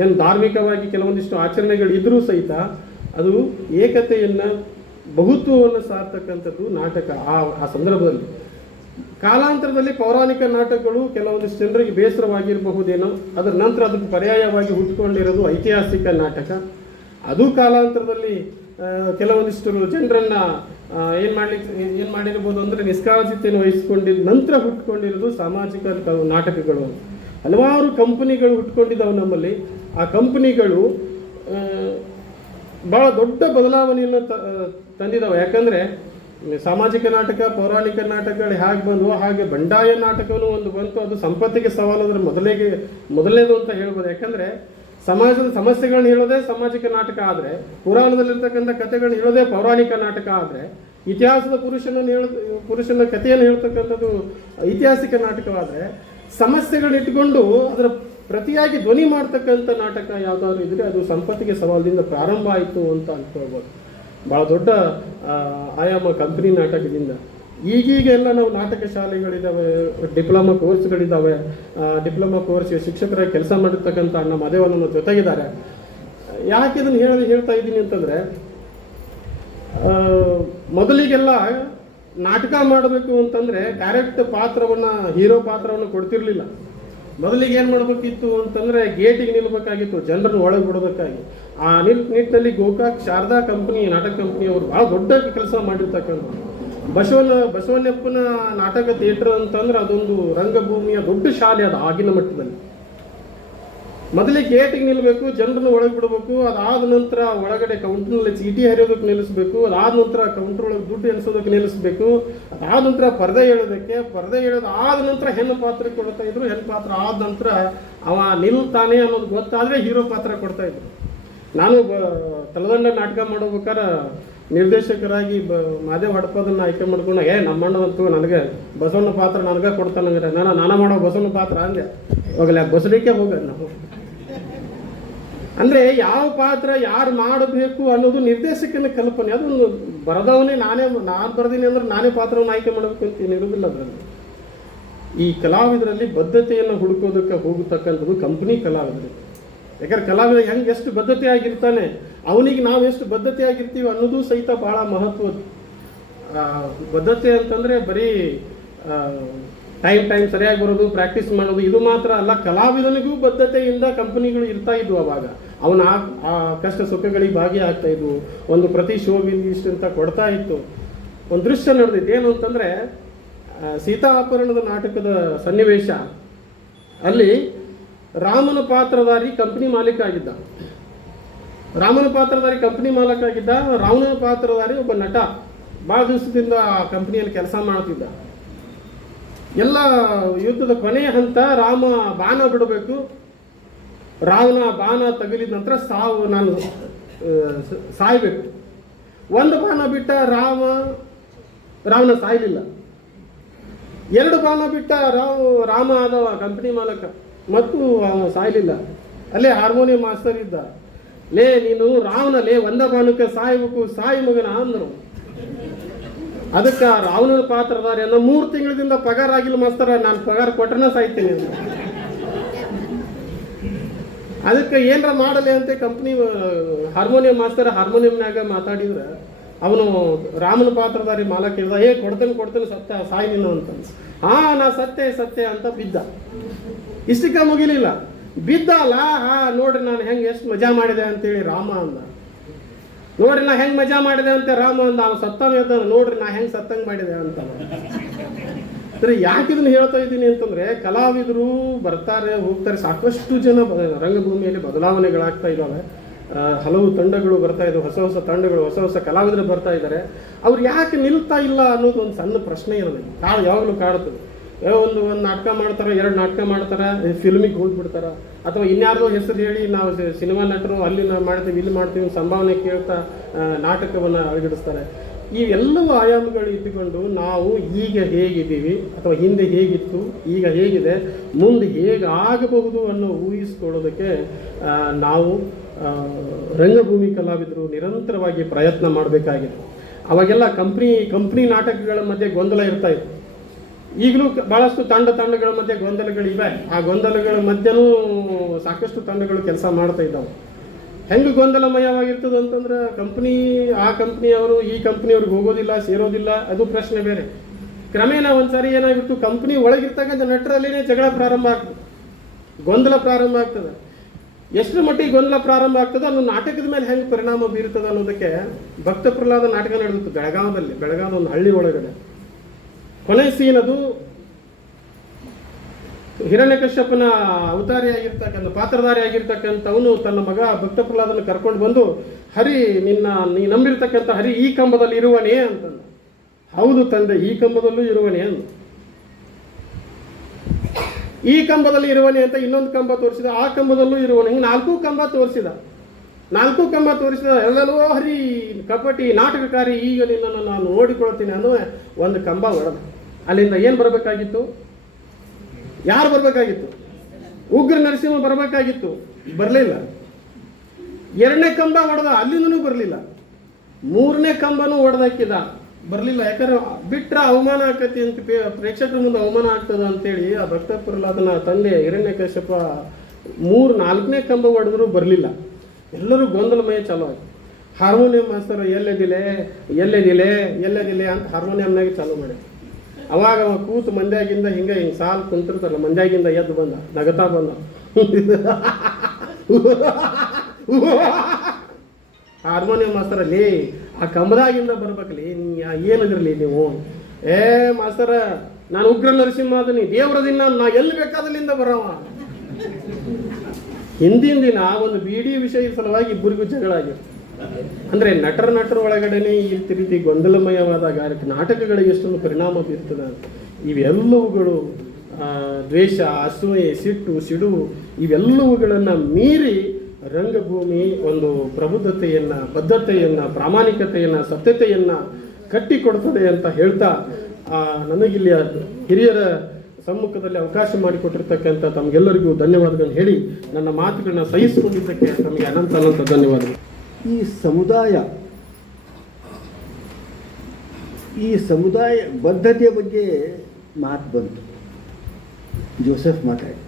ಏನು ಧಾರ್ಮಿಕವಾಗಿ ಕೆಲವೊಂದಿಷ್ಟು ಆಚರಣೆಗಳಿದ್ದರೂ ಸಹಿತ ಅದು ಏಕತೆಯನ್ನು, ಬಹುತ್ವವನ್ನು ಸಾರ್ತಕ್ಕಂಥದ್ದು ನಾಟಕ. ಆ ಸಂದರ್ಭದಲ್ಲಿ ಕಾಲಾಂತರದಲ್ಲಿ ಪೌರಾಣಿಕ ನಾಟಕಗಳು ಕೆಲವೊಂದಿಷ್ಟು ಜನರಿಗೆ ಬೇಸರವಾಗಿರಬಹುದೇನೋ, ಅದರ ನಂತರ ಅದಕ್ಕೆ ಪರ್ಯಾಯವಾಗಿ ಹುಟ್ಟುಕೊಂಡಿರೋದು ಐತಿಹಾಸಿಕ ನಾಟಕ. ಅದು ಕಾಲಾಂತರದಲ್ಲಿ ಕೆಲವೊಂದಿಷ್ಟು ಜನರನ್ನು ಏನು ಮಾಡಿರ್ಬೋದು ಅಂದರೆ ನಿಷ್ಕಾಳಜಿತೆಯನ್ನು ವಹಿಸ್ಕೊಂಡಿದ್ದ ನಂತರ ಹುಟ್ಕೊಂಡಿರೋದು ಸಾಮಾಜಿಕ ನಾಟಕಗಳು. ಹಲವಾರು ಕಂಪನಿಗಳು ಹುಟ್ಕೊಂಡಿದ್ದಾವೆ ನಮ್ಮಲ್ಲಿ. ಆ ಕಂಪನಿಗಳು ಭಾಳ ದೊಡ್ಡ ಬದಲಾವಣೆಯನ್ನು ತಂದಿದ್ದಾವೆ. ಯಾಕಂದರೆ ಸಾಮಾಜಿಕ ನಾಟಕ, ಪೌರಾಣಿಕ ನಾಟಕಗಳು ಹೇಗೆ ಬಂದವು ಹಾಗೆ ಬಂಡಾಯ ನಾಟಕವೂ ಒಂದು ಬಂತು. ಅದು ಸಂಪತ್ತಿಗೆ ಸವಾಲಾದ್ರೆ ಮೊದಲನೇದು ಅಂತ ಹೇಳ್ಬೋದು. ಯಾಕಂದರೆ ಸಮಾಜದ ಸಮಸ್ಯೆಗಳನ್ನ ಹೇಳೋದೇ ಸಾಮಾಜಿಕ ನಾಟಕ ಆದರೆ, ಪುರಾಣದಲ್ಲಿರ್ತಕ್ಕಂಥ ಕಥೆಗಳನ್ನ ಹೇಳೋದೇ ಪೌರಾಣಿಕ ನಾಟಕ ಆದರೆ, ಇತಿಹಾಸದ ಪುರುಷನ ಕಥೆಯನ್ನು ಹೇಳ್ತಕ್ಕಂಥದ್ದು ಐತಿಹಾಸಿಕ ನಾಟಕವಾದರೆ, ಸಮಸ್ಯೆಗಳನ್ನ ಇಟ್ಕೊಂಡು ಅದರ ಪ್ರತಿಯಾಗಿ ಧ್ವನಿ ಮಾಡ್ತಕ್ಕಂಥ ನಾಟಕ ಯಾವುದಾದ್ರು ಇದ್ದರೆ ಅದು ಸಂಪತ್ತಿಗೆ ಸವಾಲದಿಂದ ಪ್ರಾರಂಭ ಆಯಿತು ಅಂತ ಅಂದ್ಕೊಳ್ಬೋದು. ಭಾಳ ದೊಡ್ಡ ಆಯಾಮ ಕಂಪನಿ ನಾಟಕದಿಂದ. ಈಗೀಗ ಎಲ್ಲ ನಾವು ನಾಟಕ ಶಾಲೆಗಳಿದ್ದಾವೆ, ಡಿಪ್ಲೊಮಾ ಕೋರ್ಸ್ಗಳಿದ್ದಾವೆ. ಡಿಪ್ಲೊಮಾ ಕೋರ್ಸ್ಗೆ ಶಿಕ್ಷಕರಾಗಿ ಕೆಲಸ ಮಾಡಿರ್ತಕ್ಕಂಥ ನಮ್ಮ ಅದೇವ ನಮ್ಮ ಜೊತೆಗಿದ್ದಾರೆ. ಯಾಕೆ ಇದನ್ನು ಹೇಳ್ತಾ ಇದ್ದೀನಿ ಅಂತಂದರೆ, ಮೊದಲಿಗೆಲ್ಲ ನಾಟಕ ಮಾಡಬೇಕು ಅಂತಂದರೆ ಡೈರೆಕ್ಟ್ ಹೀರೋ ಪಾತ್ರವನ್ನು ಕೊಡ್ತಿರ್ಲಿಲ್ಲ. ಮೊದಲಿಗೆ ಏನು ಮಾಡಬೇಕಿತ್ತು ಅಂತಂದರೆ ಗೇಟಿಗೆ ನಿಲ್ಬೇಕಾಗಿತ್ತು, ಜನರನ್ನು ಒಳಗೆ ಬಿಡಬೇಕಾಗಿ. ಆ ನಿಟ್ಟಿನಲ್ಲಿ ಗೋಕಾಕ್ ಶಾರದಾ ಕಂಪ್ನಿ, ನಾಟಕ ಕಂಪ್ನಿಯವರು ಭಾಳ ದೊಡ್ಡ ಕೆಲಸ ಮಾಡಿರ್ತಕ್ಕಂಥ ಬಸವಣ್ಣಪ್ಪನ ನಾಟಕ ಥಿಯೇಟರ್ ಅಂತಂದ್ರೆ ಅದೊಂದು ರಂಗಭೂಮಿಯ ದೊಡ್ಡ ಶಾಲೆ ಅದು ಆಗಿನ ಮಟ್ಟದಲ್ಲಿ. ಮೊದಲಿಗೆ ಗೇಟಿಗೆ ನಿಲ್ಲಬೇಕು, ಜನರನ್ನು ಒಳಗೆ ಬಿಡಬೇಕು, ಅದಾದ ನಂತರ ಒಳಗಡೆ ಕೌಂಟರ್ನಲ್ಲಿ ಚೀಟಿ ಹರಿಯೋದಕ್ಕೆ ನಿಲ್ಲಿಸಬೇಕು, ಅದಾದ ನಂತರ ಕೌಂಟರ್ ಒಳಗೆ ದುಡ್ಡು ಎಣಿಸೋದಕ್ಕೆ ನಿಲ್ಲಿಸಬೇಕು, ಅದಾದ ನಂತರ ಪರದೆ ಎಳೋದು ಆದ ನಂತರ ಹೆಣ್ಣು ಪಾತ್ರ ಕೊಡ್ತಾ ಇದ್ರು. ಹೆಣ್ಣು ಪಾತ್ರ ಆದ ನಂತರ ಅವ ನಿಲ್ತಾನೆ ಅನ್ನೋದು ಗೊತ್ತಾದರೆ ಹೀರೋ ಪಾತ್ರ ಕೊಡ್ತಾ ಇದ್ರು. ನಾನು ತಲದಂಡ ನಾಟಕ ಮಾಡ್ಬೇಕಾದ್ರೆ ನಿರ್ದೇಶಕರಾಗಿ ಮಾದೇವ್ ಹಡಪದನ್ನು ಆಯ್ಕೆ ಮಾಡ್ಕೊಂಡು ನಮ್ಮಣ್ಣದಂತೂ ನನಗೆ ಬಸವಣ್ಣ ಪಾತ್ರ ನನಗೆ ಕೊಡ್ತಾನಂದ್ರೆ ನಾನು ಮಾಡೋ ಬಸವಣ್ಣ ಪಾತ್ರ ಅಂದೆ. ಹೋಗಲ್ಲ ಬಸಲಿಕ್ಕೆ ಹೋಗ ನಾವು ಅಂದರೆ ಯಾವ ಪಾತ್ರ ಯಾರು ಮಾಡಬೇಕು ಅನ್ನೋದು ನಿರ್ದೇಶಕನ ಕಲ್ಪನೆ. ಅದು ಬರದವನೇ ನಾನು ಬರೆದೀನಿ ಅಂದ್ರೆ ನಾನೇ ಪಾತ್ರವನ್ನು ಆಯ್ಕೆ ಮಾಡಬೇಕು ಅಂತ ಏನಿರೋದಿಲ್ಲ ಅದರಲ್ಲಿ. ಈ ಕಲಾವಿದರಲ್ಲಿ ಬದ್ಧತೆಯನ್ನು ಹುಡುಕೋದಕ್ಕೆ ಹೋಗತಕ್ಕಂಥದ್ದು ಕಂಪ್ನಿ ಕಲಾವಿದರು. ಯಾಕಂದ್ರೆ ಕಲಾವಿದ ಹೆಂಗೆ ಎಷ್ಟು ಬದ್ಧತೆ ಆಗಿರ್ತಾನೆ, ಅವನಿಗೆ ನಾವು ಎಷ್ಟು ಬದ್ಧತೆ ಆಗಿರ್ತೀವಿ ಅನ್ನೋದು ಸಹಿತ ಭಾಳ ಮಹತ್ವದ. ಬದ್ಧತೆ ಅಂತಂದರೆ ಬರೀ ಟೈಮ್ ಸರಿಯಾಗಿ ಬರೋದು, ಪ್ರಾಕ್ಟೀಸ್ ಮಾಡೋದು ಇದು ಮಾತ್ರ ಅಲ್ಲ. ಕಲಾವಿದನಿಗೂ ಬದ್ಧತೆಯಿಂದ ಕಂಪನಿಗಳು ಇರ್ತಾ ಇದ್ವು ಅವಾಗ. ಅವನ ಆ ಕಷ್ಟ ಸುಖಗಳಿಗೆ ಭಾಗಿಯಾಗ್ತಾ ಇದ್ವು. ಒಂದು ಪ್ರತಿ ಶೋವಿಂದ ಇಷ್ಟು ಅಂತ ಕೊಡ್ತಾ ಇತ್ತು. ಒಂದು ದೃಶ್ಯ ನಡೆದಿತ್ತು. ಏನು ಅಂತಂದರೆ ಸೀತಾ ಅಪಹರಣದ ನಾಟಕದ ಸನ್ನಿವೇಶ. ಅಲ್ಲಿ ರಾಮನ ಪಾತ್ರಧಾರಿ ಕಂಪನಿ ಮಾಲೀಕ ಆಗಿದ್ದ. ರಾವಣನ ಪಾತ್ರಧಾರಿ ಒಬ್ಬ ನಟ. ಭಾಳ ದಿವಸದಿಂದ ಆ ಕಂಪನಿಯಲ್ಲಿ ಕೆಲಸ ಮಾಡ್ತಿದ್ದ. ಎಲ್ಲ ಯುದ್ಧದ ಕೊನೆಯ ಹಂತ, ರಾಮ ಬಾಣ ಬಿಡಬೇಕು. ರಾವಣ ಬಾಣ ತಗುಲಿದ ನಂತರ ನಾನು ಸಾಯ್ಬೇಕು. ಒಂದು ಬಾಣ ಬಿಟ್ಟ ರಾವಣ ಸಾಯಲಿಲ್ಲ. 2 ಬಾಣ ಬಿಟ್ಟ ರಾಮ ಆದ ಕಂಪನಿ ಮಾಲಕ ಮತ್ತು ಅವನು ಸಾಯಲಿಲ್ಲ. ಅಲ್ಲೇ ಹಾರ್ಮೋನಿಯಂ ಮಾಸ್ತರ್ ಇದ್ದ. ನೀನು ರಾವಣಲೇ ಒಂದ ಬಾಣಕ್ಕೆ ಸಾಯ್ಬೇಕು, ಸಾಯಿ ಮಗನ ಅಂದರು. ಅದಕ್ಕೆ ರಾವಣನ ಪಾತ್ರಧಾರಿ 3 ತಿಂಗಳಿಂದ ಪಗಾರ ಆಗಿಲ್ಲ ಮಾಸ್ತರ, ನಾನು ಪಗಾರ ಕೊಟ್ಟರೆ ಸಾಯ್ತೀನಿ. ಅದಕ್ಕೆ ಏನರ ಮಾಡಲಿ ಅಂತ ಕಂಪ್ನಿ ಹಾರ್ಮೋನಿಯಂ ಮಾಸ್ತರ್ ಹಾರ್ಮೋನಿಯಂನಾಗ ಮಾತಾಡಿದ್ರೆ ಅವನು ರಾಮನ ಪಾತ್ರಧಾರಿ ಮಾಲಕ್ ಹೇಳ್ದ, ಕೊಡ್ತೇನೆ ಸತ್ಯ ಸಾಯಿ ನೀನು ಅಂತ. ನಾ ಸತ್ಯ ಅಂತ ಬಿದ್ದ. ಇಷ್ಟಕ್ಕೆ ಮುಗಿಲಿಲ್ಲ, ಬಿದ್ದಲ್ಲ. ನೋಡ್ರಿ ನಾನು ಹೆಂಗೆ ಎಷ್ಟು ಮಜಾ ಮಾಡಿದೆ ಅಂತೇಳಿ ರಾಮ ಅಂದ. ನೋಡ್ರಿ ನಾ ಹೆಂಗೆ ಮಜಾ ಮಾಡಿದೆ ಅಂತ ರಾಮ ಅಂದ. ಅವನು ಸತ್ತಂಗ ನೋಡ್ರಿ ನಾ ಹೆಂಗೆ ಸತ್ತಂಗೆ ಮಾಡಿದೆ ಅಂತ. ಅಂದರೆ ಯಾಕೆ ಇದನ್ನು ಹೇಳ್ತಾ ಇದ್ದೀನಿ ಅಂತಂದರೆ, ಕಲಾವಿದರು ಬರ್ತಾರೆ ಹೋಗ್ತಾರೆ, ಸಾಕಷ್ಟು ಜನ ರಂಗಭೂಮಿಯಲ್ಲಿ ಬದಲಾವಣೆಗಳಾಗ್ತಾ ಇದ್ದಾವೆ. ಹಲವು ತಂಡಗಳು ಬರ್ತಾ ಇದ್ದಾವೆ, ಹೊಸ ತಂಡಗಳು, ಹೊಸ ಕಲಾವಿದರು ಬರ್ತಾ ಇದ್ದಾರೆ. ಅವ್ರು ಯಾಕೆ ನಿಲ್ತಾ ಇಲ್ಲ ಅನ್ನೋದು ಒಂದು ಸಣ್ಣ ಪ್ರಶ್ನೆ ಇರೋದು ಯಾವಾಗಲೂ ಕಾಡುತ್ತದೆ. ಒಂದು ನಾಟಕ ಮಾಡ್ತಾರೆ, 2 ನಾಟಕ ಮಾಡ್ತಾರೆ, ಫಿಲ್ಮಿಗೆ ಹೋಗ್ಬಿಡ್ತಾರೆ, ಅಥವಾ ಇನ್ಯಾರ್ದೋ ಹೆಸರು ಹೇಳಿ ನಾವು ಸಿನಿಮಾ ನಟರು ಅಲ್ಲಿ ನಾವು ಮಾಡ್ತೀವಿ ಇಲ್ಲಿ ಮಾಡ್ತೀವಿ ಸಂಭಾವನೆ ಕೇಳ್ತಾ ನಾಟಕವನ್ನು ಅಳಗಿಡಿಸ್ತಾರೆ. ಇವೆಲ್ಲವೂ ಆಯಾಮಗಳು ಇಟ್ಟುಕೊಂಡು ನಾವು ಈಗ ಹೇಗಿದ್ದೀವಿ ಅಥವಾ ಹಿಂದೆ ಹೇಗಿತ್ತು, ಈಗ ಹೇಗಿದೆ, ಮುಂದೆ ಹೇಗಾಗಬಹುದು ಅನ್ನೋ ಊಹಿಸ್ಕೊಳ್ಳೋದಕ್ಕೆ ನಾವು ರಂಗಭೂಮಿ ಕಲಾವಿದರು ನಿರಂತರವಾಗಿ ಪ್ರಯತ್ನ ಮಾಡಬೇಕಾಗಿದೆ. ಅವಾಗೆಲ್ಲ ಕಂಪ್ನಿ ನಾಟಕಗಳ ಮಧ್ಯೆ ಗೊಂದಲ ಇರ್ತಾ ಇತ್ತು. ಈಗಲೂ ಭಾಳಷ್ಟು ತಂಡಗಳ ಮಧ್ಯೆ ಗೊಂದಲಗಳಿವೆ. ಆ ಗೊಂದಲಗಳ ಮಧ್ಯೆನೂ ಸಾಕಷ್ಟು ತಂಡಗಳು ಕೆಲಸ ಮಾಡ್ತಾ ಇದ್ದಾವೆ. ಹೆಂಗೆ ಗೊಂದಲಮಯವಾಗಿರ್ತದೆ ಅಂತಂದ್ರೆ, ಆ ಕಂಪ್ನಿಯವರು ಈ ಕಂಪ್ನಿಯವ್ರಿಗೆ ಹೋಗೋದಿಲ್ಲ, ಸೇರೋದಿಲ್ಲ, ಅದು ಪ್ರಶ್ನೆ ಬೇರೆ. ಕ್ರಮೇಣ ಒಂದ್ಸಾರಿ ಏನಾಗಿತ್ತು, ಕಂಪ್ನಿ ಒಳಗಿರ್ತಕ್ಕಂಥ ನಟರಲ್ಲಿನೇ ಜಗಳ ಪ್ರಾರಂಭ ಆಗ್ತದೆ, ಗೊಂದಲ ಪ್ರಾರಂಭ ಆಗ್ತದೆ. ಎಷ್ಟು ಮಟ್ಟಿಗೆ ಗೊಂದಲ ಪ್ರಾರಂಭ ಆಗ್ತದೆ ಅನ್ನೋ ನಾಟಕದ ಮೇಲೆ ಹೆಂಗೆ ಪರಿಣಾಮ ಬೀರ್ತದೆ ಅನ್ನೋದಕ್ಕೆ ಭಕ್ತ ಪ್ರಹ್ಲಾದ ನಾಟಕ ನಡೆದಿತ್ತು ಬೆಳಗಾವದ ಒಂದು ಹಳ್ಳಿ ಒಳಗಡೆ. ಕೊನೆ ಸೀನ್ ಅದು ಹಿರಣ್ಯಕಶ್ಯಪನ ಪಾತ್ರಧಾರಿ ಆಗಿರ್ತಕ್ಕಂಥವನು ತನ್ನ ಮಗ ಭಕ್ತ ಪ್ರಹ್ಲಾದನ ಕರ್ಕೊಂಡು ಬಂದು, ನೀ ನಂಬಿರ್ತಕ್ಕಂಥ ಹರಿ ಈ ಕಂಬದಲ್ಲಿ ಇರುವನೇ ಅಂತಂದ. ಹೌದು ತಂದೆ, ಈ ಕಂಬದಲ್ಲೂ ಇರುವನೇ ಅಂದ. ಈ ಕಂಬದಲ್ಲಿ ಇರುವನೇ ಅಂತ ಇನ್ನೊಂದು ಕಂಬ ತೋರಿಸಿದ, ಆ ಕಂಬದಲ್ಲೂ ಇರುವನೇ. ಹಿಂಗೆ 4 ಕಂಬ ತೋರಿಸಿದ. ಎಲ್ಲರೂ ಹರಿ ಕಪಟಿ ನಾಟಕಕಾರಿ, ಈಗ ನಿನ್ನನ್ನು ನಾನು ನೋಡಿಕೊಳ್ತೀನಿ ಅನ್ನೋ ಒಂದು ಕಂಬ ಹೊಡೆದ. ಅಲ್ಲಿಂದ ಏನು ಬರಬೇಕಾಗಿತ್ತು? ಯಾರು ಬರಬೇಕಾಗಿತ್ತು? ಉಗ್ರ ನರಸಿಂಹ ಬರಬೇಕಾಗಿತ್ತು, ಬರಲಿಲ್ಲ. 2ನೇ ಕಂಬ ಹೊಡೆದ, ಅಲ್ಲಿಂದನೂ ಬರಲಿಲ್ಲ. 3ನೇ ಕಂಬನೂ ಹೊಡೆದಾಕಿದ, ಬರಲಿಲ್ಲ. ಯಾಕಂದ್ರೆ ಬಿಟ್ಟರೆ ಅವಮಾನ ಆಕತಿ ಅಂತ, ಪ್ರೇಕ್ಷಕರ ಮುಂದೆ ಅವಮಾನ ಆಗ್ತದ ಅಂತೇಳಿ ಆ ಭಕ್ತ ಪ್ರಹ್ಲಾದನ ತಂದೆ ಹಿರಣ್ಯಕಶ್ಯಪ 4ನೇ ಕಂಬ ಹೊಡೆದ್ರು ಬರಲಿಲ್ಲ. ಎಲ್ಲರೂ ಗೊಂದಲಮಯ ಚಾಲೂ ಆಯ್ತು. ಹಾರ್ಮೋನಿಯಂ ಮಾಸ್ತರು ಎಲ್ಲೆದಿಲೆ ಅಂತ ಹಾರ್ಮೋನಿಯಂನಾಗೆ ಚಾಲೂ ಮಾಡಿ ಅವಾಗ ಅವ ಕೂತು ಮಂದ್ಯಾಗಿಂದ ಹಿಂಗೆ ಸಾಲು ಕುಂತಿರ್ತಾರಲ್ಲ, ಮಂದ್ಯಾಗಿಂದ ಎದ್ದು ಬಂದ, ನಗತಾ ಬಂದ. ಹಾರ್ಮೋನಿಯಂ ಮಾಸ್ತರಲ್ಲಿ ಆ ಕಂಬದಾಗಿಂದ ಬರ್ಬೇಕಲ್ಲಿ, ಏನದಿರಲಿ ನೀವು? ಮಾಸ್ತರ, ನಾನು ಉಗ್ರ ನರಸಿಂಹ ಅದನಿ, ದೇವರದಿನ ನಾ ಎಲ್ಲಿ ಬೇಕಾದಲ್ಲಿಂದ ಬರವ. ಹಿಂದಿನ ದಿನ ಒಂದು ಬಿಡಿ ವಿಷಯದ ಸಲುವಾಗಿ ಇಬ್ಬರಿಗೂ ಜಗಳ ಆಗಿತ್ತು. ಅಂದರೆ ನಟರ ಒಳಗಡೆನೆ ಈ ರೀತಿ ಗೊಂದಲಮಯವಾದ ನಾಟಕಗಳಿಗೆ ಎಷ್ಟೊಂದು ಪರಿಣಾಮ ಬೀರ್ತದೆ. ಇವೆಲ್ಲವುಗಳು ದ್ವೇಷ, ಅಸೂಯೆ, ಸಿಡುವು ಇವೆಲ್ಲವುಗಳನ್ನು ಮೀರಿ ರಂಗಭೂಮಿ ಒಂದು ಪ್ರಬುದ್ಧತೆಯನ್ನು, ಬದ್ಧತೆಯನ್ನು, ಪ್ರಾಮಾಣಿಕತೆಯನ್ನು, ಸತ್ಯತೆಯನ್ನು ಕಟ್ಟಿಕೊಡ್ತದೆ ಅಂತ ಹೇಳ್ತಾ, ನನಗಿಲ್ಲಿ ಹಿರಿಯರ ಸಮ್ಮುಖದಲ್ಲಿ ಅವಕಾಶ ಮಾಡಿಕೊಟ್ಟಿರ್ತಕ್ಕಂಥ ತಮಗೆಲ್ಲರಿಗೂ ಧನ್ಯವಾದಗಳನ್ನು ಹೇಳಿ ನನ್ನ ಮಾತುಗಳನ್ನ ಸಹಿಸಿಕೊಂಡಿದ್ದಕ್ಕೆ ನಮಗೆ ಅನಂತ ಧನ್ಯವಾದಗಳು. ಈ ಸಮುದಾಯ ಬದ್ಧತೆಯ ಬಗ್ಗೆ ಮಾತು ಬಂತು. ಜೋಸೆಫ್ ಮಾತಾಡಿ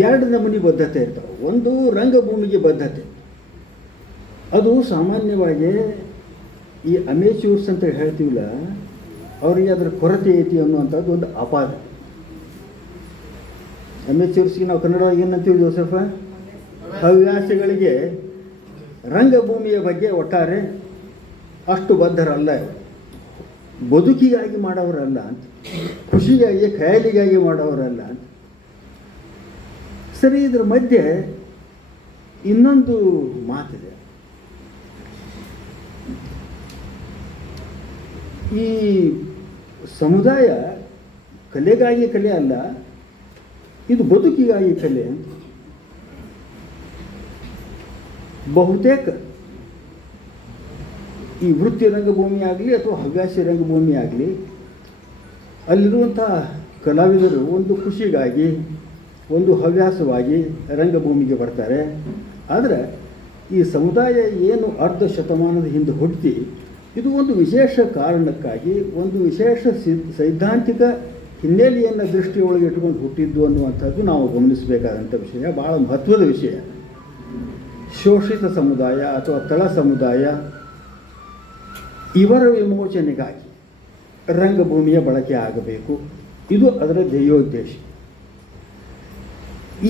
2 ನಮೂನಿ ಬದ್ಧತೆ ಇರ್ತಾವೆ. ಒಂದು ರಂಗಭೂಮಿಗೆ ಬದ್ಧತೆ, ಅದು ಸಾಮಾನ್ಯವಾಗಿ ಈ ಅಮೇಚೂರ್ಸ್ ಅಂತ ಹೇಳ್ತೀವಲ್ಲ, ಅವರಿಗೆ ಅದರ ಕೊರತೆ ಐತಿ ಅನ್ನುವಂಥದ್ದು ಒಂದು ಅಪಾದ. ಅಮೇಚೂರ್ಸ್ಗೆ ನಾವು ಕನ್ನಡವಾಗಿ ಏನಂತೀವಿ ಜೋಸೆಫ? ಹವ್ಯಾಸಿಗಳಿಗೆ ರಂಗಭೂಮಿಯ ಬಗ್ಗೆ ಒಟ್ಟಾರೆ ಅಷ್ಟು ಬದ್ಧರಲ್ಲ, ಬದುಕಿಗಾಗಿ ಮಾಡೋರಲ್ಲ ಅಂತ, ಖುಷಿಗಾಗಿ ಖಯಾಲಿಗಾಗಿ ಮಾಡೋರಲ್ಲ ಅಂತ. ಸರಿ, ಇದರ ಮಧ್ಯೆ ಇನ್ನೊಂದು ಮಾತಿದೆ. ಈ ಸಮುದಾಯ ಕಲೆಗಾಗಿ ಕಲೆ ಅಲ್ಲ, ಇದು ಬದುಕಿಗಾಗಿ ಕಲೆ. ಬಹುತೇಕ ಈ ವೃತ್ತಿ ರಂಗಭೂಮಿ ಆಗಲಿ ಅಥವಾ ಹವ್ಯಾಸಿ ರಂಗಭೂಮಿ ಆಗಲಿ, ಅಲ್ಲಿರುವಂಥ ಕಲಾವಿದರು ಒಂದು ಖುಷಿಗಾಗಿ, ಒಂದು ಹವ್ಯಾಸವಾಗಿ ರಂಗಭೂಮಿಗೆ ಬರ್ತಾರೆ. ಆದರೆ ಈ ಸಮುದಾಯ ಏನು ಅರ್ಧ ಶತಮಾನದ ಹಿಂದೆ ಹುಟ್ಟಿ, ಇದು ಒಂದು ವಿಶೇಷ ಕಾರಣಕ್ಕಾಗಿ, ಒಂದು ವಿಶೇಷ ಸೈದ್ಧಾಂತಿಕ ಹಿನ್ನೆಲೆಯನ್ನು ದೃಷ್ಟಿಯೊಳಗೆ ಇಟ್ಕೊಂಡು ಹುಟ್ಟಿದ್ದು ಅನ್ನುವಂಥದ್ದು ನಾವು ಗಮನಿಸಬೇಕಾದಂಥ ವಿಷಯ, ಭಾಳ ಮಹತ್ವದ ವಿಷಯ. ಶೋಷಿತ ಸಮುದಾಯ ಅಥವಾ ತಳ ಸಮುದಾಯ ಇವರ ವಿಮೋಚನೆಗಾಗಿ ರಂಗಭೂಮಿಯ ಬಳಕೆ ಆಗಬೇಕು, ಇದು ಅದರ ಧ್ಯೇಯೋದ್ದೇಶ.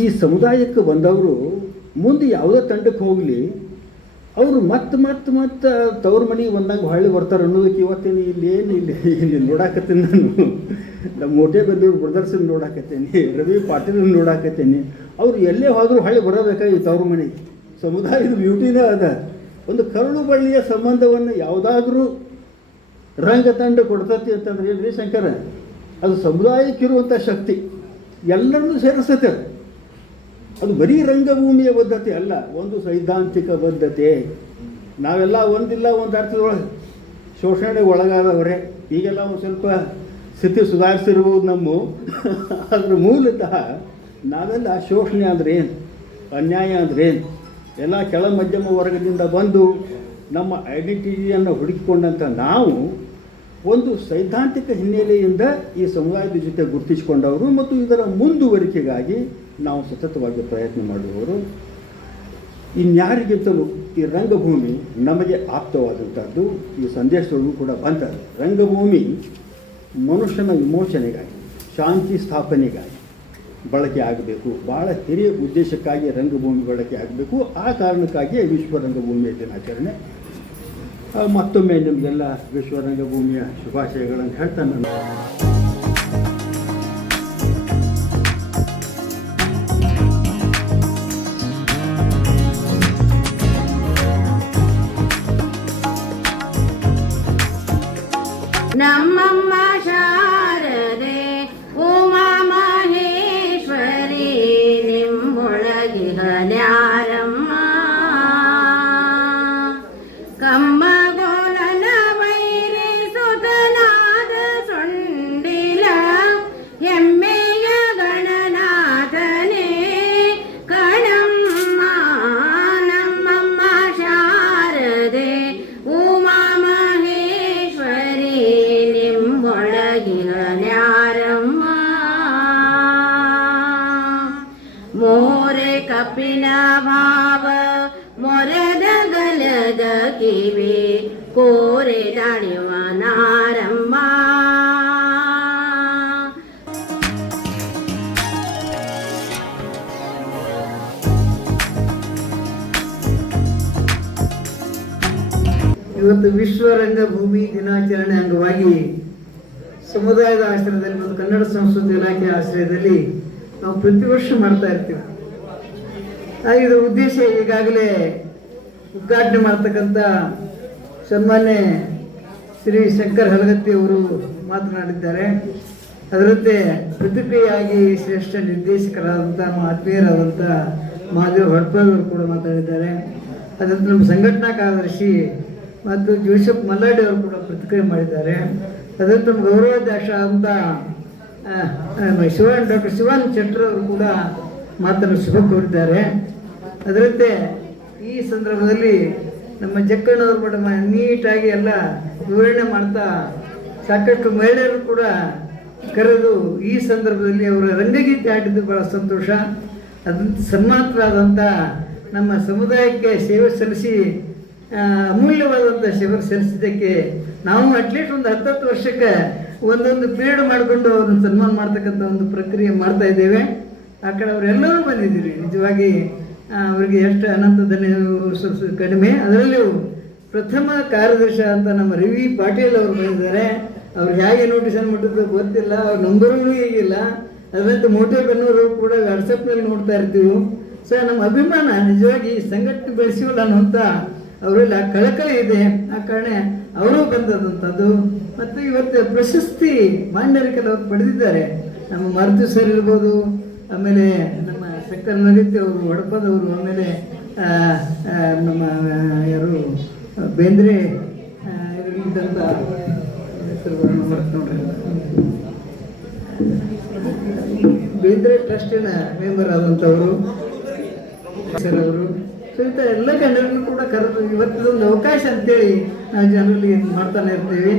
ಈ ಸಮುದಾಯಕ್ಕೆ ಬಂದವರು ಮುಂದೆ ಯಾವುದೇ ತಂಡಕ್ಕೆ ಹೋಗಲಿ, ಅವರು ಮತ್ತೆ ತವ್ರ ಮನೆಗೆ ಬಂದಾಗ ಹೊಳ್ಳಿ ಬರ್ತಾರೆ ಅನ್ನೋದಕ್ಕೆ ಇವತ್ತೇನು ಇಲ್ಲಿ ನೋಡಾಕತ್ತೇನೆ. ನಾನು ನಮ್ಮ ಮೋಟೇಬೆಲ್ಲೂರು ಬ್ರದರ್ಸನ್ನು ನೋಡಾಕತ್ತೇನೆ, ರವಿ ಪಾಟೀಲನ್ನು ನೋಡಾಕತ್ತೇನೆ. ಅವರು ಎಲ್ಲೇ ಹೋದರೂ ಹೊಳ್ಳಿ ಬರಬೇಕಾಗಿ ತವ್ರ ಮನೆಗೆ. ಸಮುದಾಯದ ಬ್ಯೂಟಿನೇ ಅದ. ಒಂದು ಕರುಳು ಬಳ್ಳಿಯ ಸಂಬಂಧವನ್ನು ಯಾವುದಾದ್ರೂ ರಂಗತಂಡ ಕೊಡ್ತತಿ ಅಂತಂದ್ರೆ ಏನ್ರಿ ಶಂಕರ? ಅದು ಸಮುದಾಯಕ್ಕಿರುವಂಥ ಶಕ್ತಿ, ಎಲ್ಲರನ್ನೂ ಸೇರಿಸ್ತತೆ. ಅದು ಬರೀ ರಂಗಭೂಮಿಯ ಬದ್ಧತೆ ಅಲ್ಲ, ಒಂದು ಸೈದ್ಧಾಂತಿಕ ಬದ್ಧತೆ. ನಾವೆಲ್ಲ ಒಂದಿಲ್ಲ ಒಂದು ಅರ್ಥದೊಳಗೆ ಶೋಷಣೆಗೆ ಒಳಗಾದವರೇ. ಈಗೆಲ್ಲ ಒಂದು ಸ್ವಲ್ಪ ಸ್ಥಿತಿ ಸುಧಾರಿಸಿರ್ಬೋದು ನಮ್ಮ. ಅದ್ರ ಮೂಲತಃ ನಾವೆಲ್ಲ ಶೋಷಣೆ ಅಂದ್ರೆ ಏನು, ಅನ್ಯಾಯ ಅಂದ್ರೆ ಏನು, ಎಲ್ಲ ಕೆಳ ಮಧ್ಯಮ ವರ್ಗದಿಂದ ಬಂದು ನಮ್ಮ ಐಡೆಂಟಿಟಿಯನ್ನು ಹುಡುಕಿಕೊಂಡಂಥ ನಾವು ಒಂದು ಸೈದ್ಧಾಂತಿಕ ಹಿನ್ನೆಲೆಯಿಂದ ಈ ಸಮುದಾಯದ ಜೊತೆ ಗುರುತಿಸಿಕೊಂಡವರು ಮತ್ತು ಇದರ ಮುಂದುವರಿಕೆಗಾಗಿ ನಾವು ಸತತವಾಗಿ ಪ್ರಯತ್ನ ಮಾಡುವವರು. ಇನ್ಯಾರಿಗಿಂತಲೂ ಈ ರಂಗಭೂಮಿ ನಮಗೆ ಆಪ್ತವಾದಂಥದ್ದು. ಈ ಸಂದೇಶದೊಳಗೂ ಕೂಡ ಬಂತದ್ದು. ರಂಗಭೂಮಿ ಮನುಷ್ಯನ ವಿಮೋಚನೆಗಾಗಿ, ಶಾಂತಿ ಸ್ಥಾಪನೆಗಾಗಿ ಬಳಕೆ ಆಗಬೇಕು. ಭಾಳ ಹಿರಿಯ ಉದ್ದೇಶಕ್ಕಾಗಿ ರಂಗಭೂಮಿ ಬಳಕೆ ಆಗಬೇಕು. ಆ ಕಾರಣಕ್ಕಾಗಿಯೇ ವಿಶ್ವ ರಂಗಭೂಮಿಯ ದಿನಾಚರಣೆ. ಮತ್ತೊಮ್ಮೆ ನಿಮಗೆಲ್ಲ ವಿಶ್ವ ರಂಗಭೂಮಿಯ ಶುಭಾಶಯಗಳನ್ನು ಹೇಳ್ತಾ ನಾನು ನಮ್ಮಮ್ಮ ಶಾರದೆ ಉಮಾ ಮಹೇಶ್ವರಿ ನಿಮ್ಮೊಳಗಿನ ನ್ಯಾರಮ್ಮ ಕಮ್ಮಗೋಲನ ವೈರಿ ಸುತನಾದ ಸೊಂಡಿಲ ಎಮ್ಮೆಯ ಗಣನಾಥನೇ ಕಣಮ್ಮ ನಮ್ಮಮ್ಮ ಶಾರದೆ ಉಮಾ ಮಹೇಶ್ವರಿ ನಿಮ್ಮೊಳಗಿನ ನ್ಯಾರಮ್ಮ ಮೋರೆ ಕಪಿನ ಭಾವ ಮೊರದ ಗಲದ ಕಿವಿ ಕೋರೆ ನಾಣಿವ ನಾರಮ್ಮ ಇವತ್ತು ವಿಶ್ವ ರಂಗಭೂಮಿ ದಿನಾಚರಣೆ ಅಂಗವಾಗಿ ಸಮುದಾಯದ ಆಶ್ರಯದಲ್ಲಿ ಮತ್ತು ಕನ್ನಡ ಸಂಸ್ಕೃತಿ ಇಲಾಖೆ ಆಶ್ರಯದಲ್ಲಿ ನಾವು ಪ್ರತಿ ವರ್ಷ ಮಾಡ್ತಾ ಇರ್ತೀವಿ. ಇದರ ಉದ್ದೇಶ ಈಗಾಗಲೇ ಉದ್ಘಾಟನೆ ಮಾಡ್ತಕ್ಕಂಥ ಸನ್ಮಾನ್ಯ ಶ್ರೀ ಶಂಕರ್ ಹಲಗತ್ತಿ ಅವರು ಮಾತನಾಡಿದ್ದಾರೆ. ಅದರಂತೆ ಪ್ರತಿಕ್ರಿಯೆಯಾಗಿ ಶ್ರೇಷ್ಠ ನಿರ್ದೇಶಕರಾದಂಥ ನಮ್ಮ ಆತ್ಮೀಯರಾದಂಥ ಮಹಾದೇವ್ ಹೊಡ್ಪಲ್ ಅವರು ಕೂಡ ಮಾತಾಡಿದ್ದಾರೆ. ಅದರಂತೆ ನಮ್ಮ ಸಂಘಟನಾ ಕಾರ್ಯದರ್ಶಿ ಮತ್ತು ಜೋಸೆಫ್ ಮಲ್ಲಾಡಿ ಅವರು ಕೂಡ ಪ್ರತಿಕ್ರಿಯೆ ಮಾಡಿದ್ದಾರೆ. ಅದರಂತೆ ನಮ್ಮ ಗೌರವಾಧ್ಯಕ್ಷ ಆದಂಥ ಡಾಕ್ಟರ್ ಶಿವಾನ್ ಚಟ್ರ್ ಅವರು ಕೂಡ ಮಾತನ್ನು ಶುಭ ಕೋರಿದ್ದಾರೆ. ಅದರಂತೆ ಈ ಸಂದರ್ಭದಲ್ಲಿ ನಮ್ಮ ಜಕ್ಕಣ್ಣವರು ಕೂಡ ನೀಟಾಗಿ ಎಲ್ಲ ವಿವರಣೆ ಮಾಡ್ತಾ ಸಾಕಷ್ಟು ಮಹಿಳೆಯರು ಕೂಡ ಕರೆದು ಈ ಸಂದರ್ಭದಲ್ಲಿ ಅವರ ರಂಗಗೀತೆ ಆಡಿದ್ದು ಭಾಳ ಸಂತೋಷ. ಅದಂತ ಸನ್ಮಾನಿತರಾದಂಥ ನಮ್ಮ ಸಮುದಾಯಕ್ಕೆ ಸೇವೆ ಸಲ್ಲಿಸಿ ಅಮೂಲ್ಯವಾದಂಥ ಸೇವೆ ಸಲ್ಲಿಸಿದ್ದಕ್ಕೆ ನಾವು ಅಟ್ಲೀಸ್ಟ್ ಒಂದು 10 ವರ್ಷಕ್ಕೆ ಒಂದೊಂದು ಪೀರಿಯಡ್ ಮಾಡಿಕೊಂಡು ಅವ್ರನ್ನ ಸನ್ಮಾನ ಮಾಡ್ತಕ್ಕಂಥ ಒಂದು ಪ್ರಕ್ರಿಯೆ ಮಾಡ್ತಾ ಇದ್ದೇವೆ. ಆ ಕಡೆ ಅವರೆಲ್ಲರೂ ಬಂದಿದ್ದೀರಿ. ನಿಜವಾಗಿ ಅವರಿಗೆ ಎಷ್ಟು ಅನಂತ ಧನ್ಯವಾದ ಕಡಿಮೆ. ಅದರಲ್ಲಿಯೂ ಪ್ರಥಮ ಕಾರ್ಯದರ್ಶಿ ಅಂತ ನಮ್ಮ ರವಿ ಪಾಟೀಲ್ ಅವರು ಬಂದಿದ್ದಾರೆ. ಅವ್ರು ಹೇಗೆ ನೋಟಿಸನ್ನು ಮಾಡಿದ್ದು ಗೊತ್ತಿಲ್ಲ, ಅವ್ರ ನಂಬರೂ ಈಗಿಲ್ಲ. ಅದರಂತೆ ಮೋಟೆ ಬೆನ್ನೂರು ಕೂಡ ವಾಟ್ಸಪ್ನಲ್ಲಿ ನೋಡ್ತಾ ಇರ್ತೀವಿ. ಸರ್, ನಮ್ಮ ಅಭಿಮಾನ ನಿಜವಾಗಿ ಸಂಘಟನೆ ಬೆಳೆಸಿವಲ್ಲ ಅನ್ನುವಂಥ ಅವರೆಲ್ಲ ಕಳಕಳಿ ಇದೆ. ಆ ಕಾರಣ ಅವರು ಬಂದದಂಥದ್ದು. ಮತ್ತು ಇವತ್ತು ಪ್ರಶಸ್ತಿ ಮಾನ್ಯರು ಕೆಲವರು ಪಡೆದಿದ್ದಾರೆ. ನಮ್ಮ ಮಾರುತಿ ಸರ್ ಇರ್ಬೋದು, ಆಮೇಲೆ ನಮ್ಮ ಶಂಕರ್ ನಗತ್ತಿ ಅವರು, ಒಡಪದವರು, ಆಮೇಲೆ ನಮ್ಮ ಯಾರು ಬೇಂದ್ರೆ ಇದ್ದಂಥ ನೋಡ್ರಿ, ಬೇಂದ್ರೆ ಟ್ರಸ್ಟಿನ ಮೆಂಬರ್ ಆದಂಥವರು ಸರ್ ಅವರು. ಸೊ ಇಂಥ ಎಲ್ಲ ಗಣ್ಯರನ್ನು ಕೂಡ ಕರೆದು ಇವತ್ತದೊಂದು ಅವಕಾಶ ಅಂತೇಳಿ ನಾವು ಜನರಲ್ಲಿ ಮಾಡ್ತಾನೆ ಇರ್ತೀವಿ.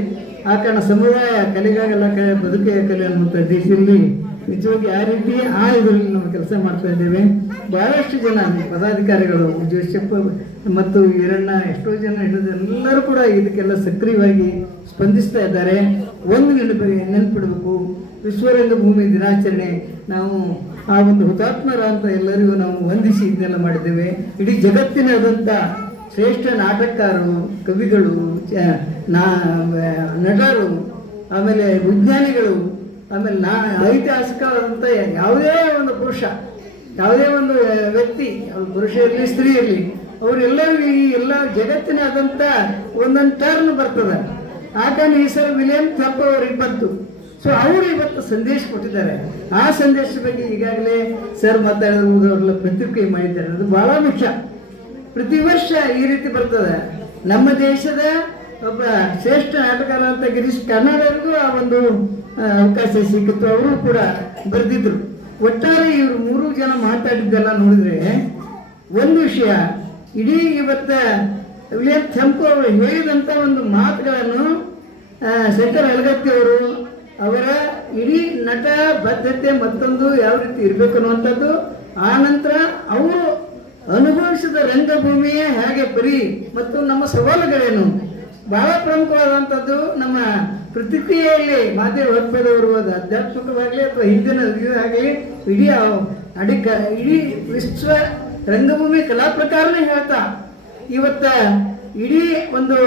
ಆ ಕಾರಣ ಸಮುದಾಯ ಕಲೆಗಾಗಲ್ಲ ಬದುಕಿಗೆ ಕಲೆ ಅನ್ನುವಂಥ ದೇಶದಲ್ಲಿ ನಿಜವಾಗಿ ಆ ರೀತಿ ಇದರಲ್ಲಿ ನಾವು ಕೆಲಸ ಮಾಡ್ತಾ ಇದ್ದೇವೆ. ಬಹಳಷ್ಟು ಜನ ಪದಾಧಿಕಾರಿಗಳು, ಜೋಸೆಫ್ ಮತ್ತು ಈರಣ್ಣ, ಎಷ್ಟೋ ಜನ ಹಿಡಿದು ಎಲ್ಲರೂ ಕೂಡ ಇದಕ್ಕೆಲ್ಲ ಸಕ್ರಿಯವಾಗಿ ಸ್ಪಂದಿಸ್ತಾ ಇದ್ದಾರೆ. ಒಂದು ನೆನಪಿಡಬೇಕು, ವಿಶ್ವರಂಗಭೂಮಿ ದಿನಾಚರಣೆ ನಾವು ಆ ಒಂದು ಹುತಾತ್ಮರ ಅಂತ ಎಲ್ಲರಿಗೂ ನಾವು ವಂದಿಸಿ ಇದನ್ನೆಲ್ಲ ಮಾಡಿದ್ದೇವೆ. ಇಡೀ ಜಗತ್ತಿನಾದಂಥ ಶ್ರೇಷ್ಠ ನಾಟಕಕಾರರು, ಕವಿಗಳು, ನಟರು, ಆಮೇಲೆ ವಿಜ್ಞಾನಿಗಳು, ಆಮೇಲೆ ಐತಿಹಾಸಿಕವಾದಂಥ ಯಾವುದೇ ಒಂದು ಪುರುಷ, ಯಾವುದೇ ಒಂದು ವ್ಯಕ್ತಿ, ಪುರುಷ ಇರಲಿ ಸ್ತ್ರೀ ಇರಲಿ, ಅವರೆಲ್ಲರೂ ಈ ಎಲ್ಲ ಜಗತ್ತಿನಾದಂಥ ಒಂದೊಂದು ಟರ್ನ್ ಬರ್ತದೆ. ಆ ಕಾರಣ ಈ ಸಲ ವಿಲಿಯಂ ಥಾಪ್ ಅವರು 20. ಸೊ ಅವರು ಇವತ್ತು ಸಂದೇಶ ಕೊಟ್ಟಿದ್ದಾರೆ. ಆ ಸಂದೇಶದ ಬಗ್ಗೆ ಈಗಾಗಲೇ ಸರ್ ಮಾತಾಡಿದ್ರು, ಅವರೆಲ್ಲ ಪ್ರತಿಕ್ರಿಯೆ ಮಾಡಿದ್ದಾರೆ. ಅದು ಬಹಳ ಮುಖ್ಯ. ಪ್ರತಿ ವರ್ಷ ಈ ರೀತಿ ಬರ್ತದೆ. ನಮ್ಮ ದೇಶದ ಒಬ್ಬ ಶ್ರೇಷ್ಠ ನಾಟಕಕಾರ ಅಂತ ಗಿರೀಶ್ ಕರ್ನಾಡರಿಗೂ ಆ ಒಂದು ಅವಕಾಶ ಸಿಕ್ಕಿತ್ತು. ಅವರು ಕೂಡ ಬರೆದಿದ್ರು. ಒಟ್ಟಾರೆ ಇವರು 3 ಜನ ಮಾತಾಡಿದ್ದೆಲ್ಲ ನೋಡಿದ್ರೆ ಒಂದು ವಿಷಯ, ಇಡೀ ಇವತ್ತು ವಿಲಿಯಂ ಥಾಪ್ ಅವರು ಹೇಳಿದಂಥ ಒಂದು ಮಾತುಗಳನ್ನು ಶಂಕರ್ ಹಲಗತ್ತಿ ಅವರು ಅವರ ಇಡೀ ನಟ ಬದ್ಧತೆ ಮತ್ತೊಂದು ಯಾವ ರೀತಿ ಇರಬೇಕು ಅನ್ನುವಂಥದ್ದು, ಆ ನಂತರ ಅವರು ಅನುಭವಿಸಿದ ರಂಗಭೂಮಿಯೇ ಹೇಗೆ ಬರೀ ಮತ್ತು ನಮ್ಮ ಸವಾಲುಗಳೇನು, ಬಹಳ ಪ್ರಮುಖವಾದಂಥದ್ದು. ನಮ್ಮ ಪ್ರತಿಕ್ರಿಯೆಯಲ್ಲಿ ಮಾದೇವ್ ಹೊಡ್ಪದವರು ಆಧ್ಯಾತ್ಮಿಕವಾಗಲಿ ಅಥವಾ ಹಿಂದಿನ ಆಗಲಿ ಇಡೀ ವಿಶ್ವ ರಂಗಭೂಮಿ ಕಲಾ ಪ್ರಕಾರನೇ ಹೇಳ್ತಾ ಇವತ್ತ ಇಡೀ ಒಂದು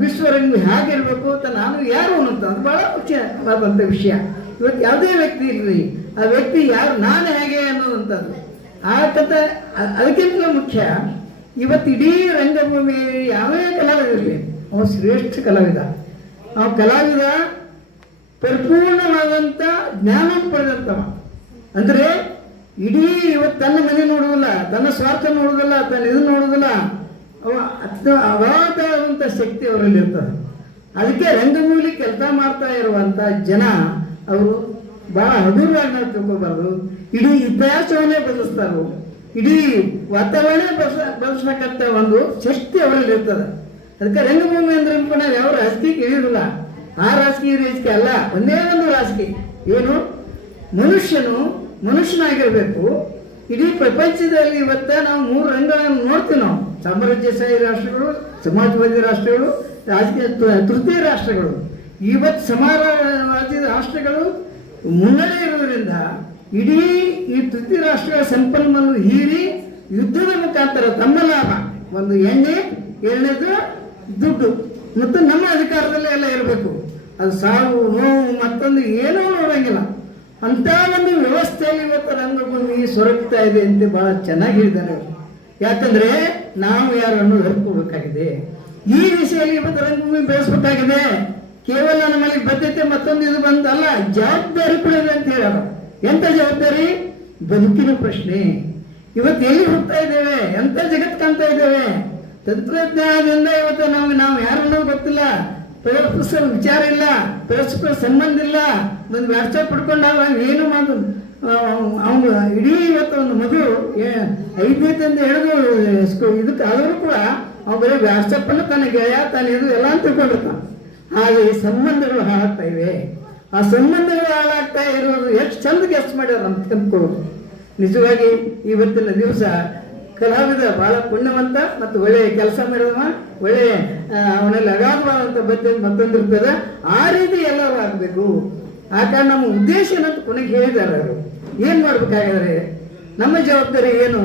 ವಿಶ್ವರಂಗ ಹೇಗಿರಬೇಕು ಅಂತ ನಾನು ಯಾರು ಅನ್ನೋದು ಅದು ಭಾಳ ಮುಖ್ಯವಾದಂಥ ವಿಷಯ. ಇವತ್ತು ಯಾವುದೇ ವ್ಯಕ್ತಿ ಇರಲಿ, ಆ ವ್ಯಕ್ತಿ ಯಾರು, ನಾನು ಹೇಗೆ ಅನ್ನೋದಂಥದ್ದು ಆ ಕಥೆ. ಅದಕ್ಕಿಂತ ಮುಖ್ಯ ಇವತ್ತು ಇಡೀ ರಂಗಭೂಮಿ ಯಾವೇ ಕಲಾವಿದರಿರಲಿ, ಅವನು ಶ್ರೇಷ್ಠ ಕಲಾವಿದ. ಆ ಕಲಾವಿದ ಪರಿಪೂರ್ಣವಾದಂಥ ಜ್ಞಾನ ಪಡೆದಂಥವ. ಅಂದರೆ ಇಡೀ ಇವತ್ತು ತನ್ನ ಮನೆ ನೋಡುವುದಿಲ್ಲ, ತನ್ನ ಸ್ವಾರ್ಥ ನೋಡುವುದಿಲ್ಲ, ತನ್ನ ಇದು ನೋಡುವುದಿಲ್ಲ. ಅಗಾಧವಾದಂಥ ಶಕ್ತಿ ಅವರಲ್ಲಿ ಇರ್ತದೆ. ಅದಕ್ಕೆ ರಂಗಭೂಮಿ ಕೆಲಸ ಮಾಡ್ತಾ ಇರುವಂಥ ಜನ ಅವರು ಭಾಳ ಹಗುರವಾಗಿ ನಾವು ತಿಳ್ಕೊಬಾರ್ದು. ಇಡೀ ಇತಿಹಾಸವನ್ನೇ ಬದಲಿಸ್ತಾರೆ, ಇಡೀ ವಾತಾವರಣ ಬದಲಿಸ್ತಕ್ಕಂಥ ಒಂದು ಶಕ್ತಿ ಅವರಲ್ಲಿ ಇರ್ತದೆ. ಅದಕ್ಕೆ ರಂಗಭೂಮಿ ಅಂದ್ರೆ ನಾವು ಯಾವ ರಾಜಕೀಯಕ್ಕೆ ಇಳಿಯೋದಿಲ್ಲ. ಆ ರಾಜಕೀಯ ಅಲ್ಲ, ಒಂದೇ ಒಂದು ರಾಜಕೀಯ ಏನು, ಮನುಷ್ಯನಾಗಿರಬೇಕು. ಇಡೀ ಪ್ರಪಂಚದಲ್ಲಿ ಇವತ್ತ ನಾವು 3 ರಂಗಗಳನ್ನು ನೋಡ್ತೀವಿ. ನಾವು ಸಾಮ್ರಾಜ್ಯಶಾಹಿ ರಾಷ್ಟ್ರಗಳು, ಸಮಾಜವಾದಿ ರಾಷ್ಟ್ರಗಳು, ರಾಜಕೀಯ ತೃತೀಯ ರಾಷ್ಟ್ರಗಳು. ಇವತ್ತು ಸಮಾಜವಾದಿ ರಾಷ್ಟ್ರಗಳು ಮುನ್ನಡೆ ಇರೋದ್ರಿಂದ ಇಡೀ ಈ ತೃತೀಯ ರಾಷ್ಟ್ರಗಳ ಸಂಪನ್ಮೂಲ ಹೀರಿ ಯುದ್ಧದ ಮುಖಾಂತರ ತಮ್ಮ ಲಾಭ, ಒಂದು ಎಣ್ಣೆ, ಎರಡನೇದು ದುಡ್ಡು ಮತ್ತು ನಮ್ಮ ಅಧಿಕಾರದಲ್ಲೇ ಎಲ್ಲ ಇರಬೇಕು. ಅದು ಸಾವು ನೋವು ಮತ್ತೊಂದು ಏನೂ ನೋಡೋಂಗಿಲ್ಲ. ಅಂಥ ಒಂದು ವ್ಯವಸ್ಥೆಯಲ್ಲಿ ಇವತ್ತು ರಂಗಭೂಮಿ ಸೊರಗ್ತಾ ಇದೆ ಅಂತ ಭಾಳ ಚೆನ್ನಾಗಿ ಹೇಳಿದ್ದಾರೆ ಅವರು. ಯಾಕಂದರೆ ನಾವು ಯಾರನ್ನು ಹರ್ಕೋಬೇಕಾಗಿದೆ. ಈ ದಿಶೆಯಲ್ಲಿ ಇವತ್ತು ರಂಗಭೂಮಿ ಬೆಳೆಸಬೇಕಾಗಿದೆ. ಕೇವಲ ನಮ್ಮಲ್ಲಿ ಬದ್ಧತೆ ಮತ್ತೊಂದು ಇದು ಬಂತಲ್ಲ, ಜವಾಬ್ದಾರಿ ಕೂಡ ಇದೆ ಅಂತ ಹೇಳೋಣ. ಎಂಥ ಜವಾಬ್ದಾರಿ? ಬದುಕಿನ ಪ್ರಶ್ನೆ. ಇವತ್ತು ಎಲ್ಲಿ ಹೋಗ್ತಾ ಇದ್ದೇವೆ, ಎಂಥ ಜಗತ್ತು ಕಾಣ್ತಾ ಇದ್ದೇವೆ. ತಂತ್ರಜ್ಞಾನದಿಂದ ಇವತ್ತು ನಾವು ಯಾರನ್ನೂ ಗೊತ್ತಿಲ್ಲ, ಪರಸ್ಪರ ವಿಚಾರ ಇಲ್ಲ, ಪರಸ್ಪರ ಸಂಬಂಧ ಇಲ್ಲ. ಒಂದು ವಾಟ್ಸಪ್ ಪಡ್ಕೊಂಡಾಗ ಏನು ಮಾತು ಅವನು ಇಡೀ ಇವತ್ತು ಒಂದು ಮಗು 5ನೇದಿಂದ ಹಿಡಿದು ಇದಕ್ಕೆ ಆದರೂ ಕೂಡ ಅವ್ನು ಬರೀ ವಾಟ್ಸಪ್ಪನ್ನು ತನ್ನ ಗೆಳೆಯ ತಾನು ಇದು ಎಲ್ಲ ಅಂತ ತಿಳ್ಕೊಂಡಿರ್ತಾನೆ. ಹಾಗೆ ಈ ಸಂಬಂಧಗಳು ಹಾಳಾಗ್ತಾ ಇವೆ. ಆ ಸಂಬಂಧಗಳು ಹಾಳಾಗ್ತಾ ಇರೋದು ಎಷ್ಟು ಚಂದ ಗೆಸ್ಟ್ ಮಾಡ್ಯಾರ ನಮ್ಮ ಕೆಂಪು. ನಿಜವಾಗಿ ಇವತ್ತಿನ ದಿವಸ ಕಲಾವಿದ ಭಾಳ ಪುಣ್ಯವಂತ ಮತ್ತು ಒಳ್ಳೆಯ ಕೆಲಸ ಮಾಡಿದವ, ಒಳ್ಳೆಯ ಅವನಲ್ಲಿ ಅಗಾಧವಾದಂಥ ಬದ್ಧತೆ ಮತ್ತೊಂದಿರ್ತದೆ. ಆ ರೀತಿ ಎಲ್ಲರೂ ಆಗಬೇಕು. ಆ ಕಾರಣ ನಮ್ಮ ಉದ್ದೇಶ ಏನಂತ ಕೊನೆಗೆ ಹೇಳಿದ್ದಾರೆ ಅವರು. ಏನು ಮಾಡ್ಬೇಕಾಗಿದ್ರೆ ನಮ್ಮ ಜವಾಬ್ದಾರಿ ಏನು?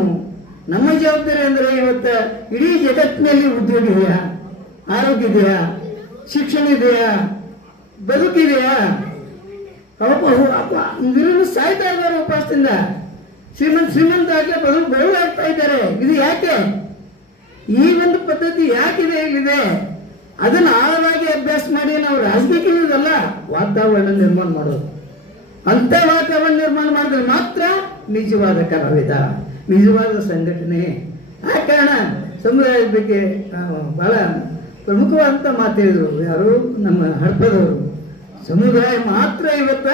ನಮ್ಮ ಜವಾಬ್ದಾರಿ ಅಂದರೆ ಇವತ್ತು ಇಡೀ ಜಗತ್ತಿನಲ್ಲಿ ಉದ್ಯೋಗ ಇದೆಯಾ, ಆರೋಗ್ಯ ಇದೆಯಾ, ಶಿಕ್ಷಣ ಇದೆಯಾ, ಬದುಕಿದೆಯಾ? ವಿರುದ್ಧ ಸಾಯ್ತಾ ಇದ್ದಾರೆ ಉಪವಾಸದಿಂದ. ಶ್ರೀಮಂತ ಆಗಲೇ ಬದಲಾಗ್ತಾ ಇದ್ದಾರೆ. ಇದು ಯಾಕೆ? ಈ ಒಂದು ಪದ್ಧತಿ ಯಾಕಿದೆ ಇಲ್ಲಿದೆ? ಅದನ್ನು ಆಳವಾಗಿ ಅಭ್ಯಾಸ ಮಾಡಿ ನಾವು ರಾಜಕೀಯದಲ್ಲ, ವಾತಾವರಣ ನಿರ್ಮಾಣ ಮಾಡೋದು. ಅಂಥ ವಾತಾವರಣ ನಿರ್ಮಾಣ ಮಾಡಿದ್ರೆ ಮಾತ್ರ ನಿಜವಾದ ಕಲಾವಿದ, ನಿಜವಾದ ಸಂಘಟನೆ. ಆ ಕಾರಣ ಸಮುದಾಯದ ಬಗ್ಗೆ ಬಹಳ ಪ್ರಮುಖವಾದಂಥ ಮಾತು ಹೇಳಿದರು ಯಾರು? ನಮ್ಮ ಹಡಪದವರು. ಸಮುದಾಯ ಮಾತ್ರ ಇವತ್ತ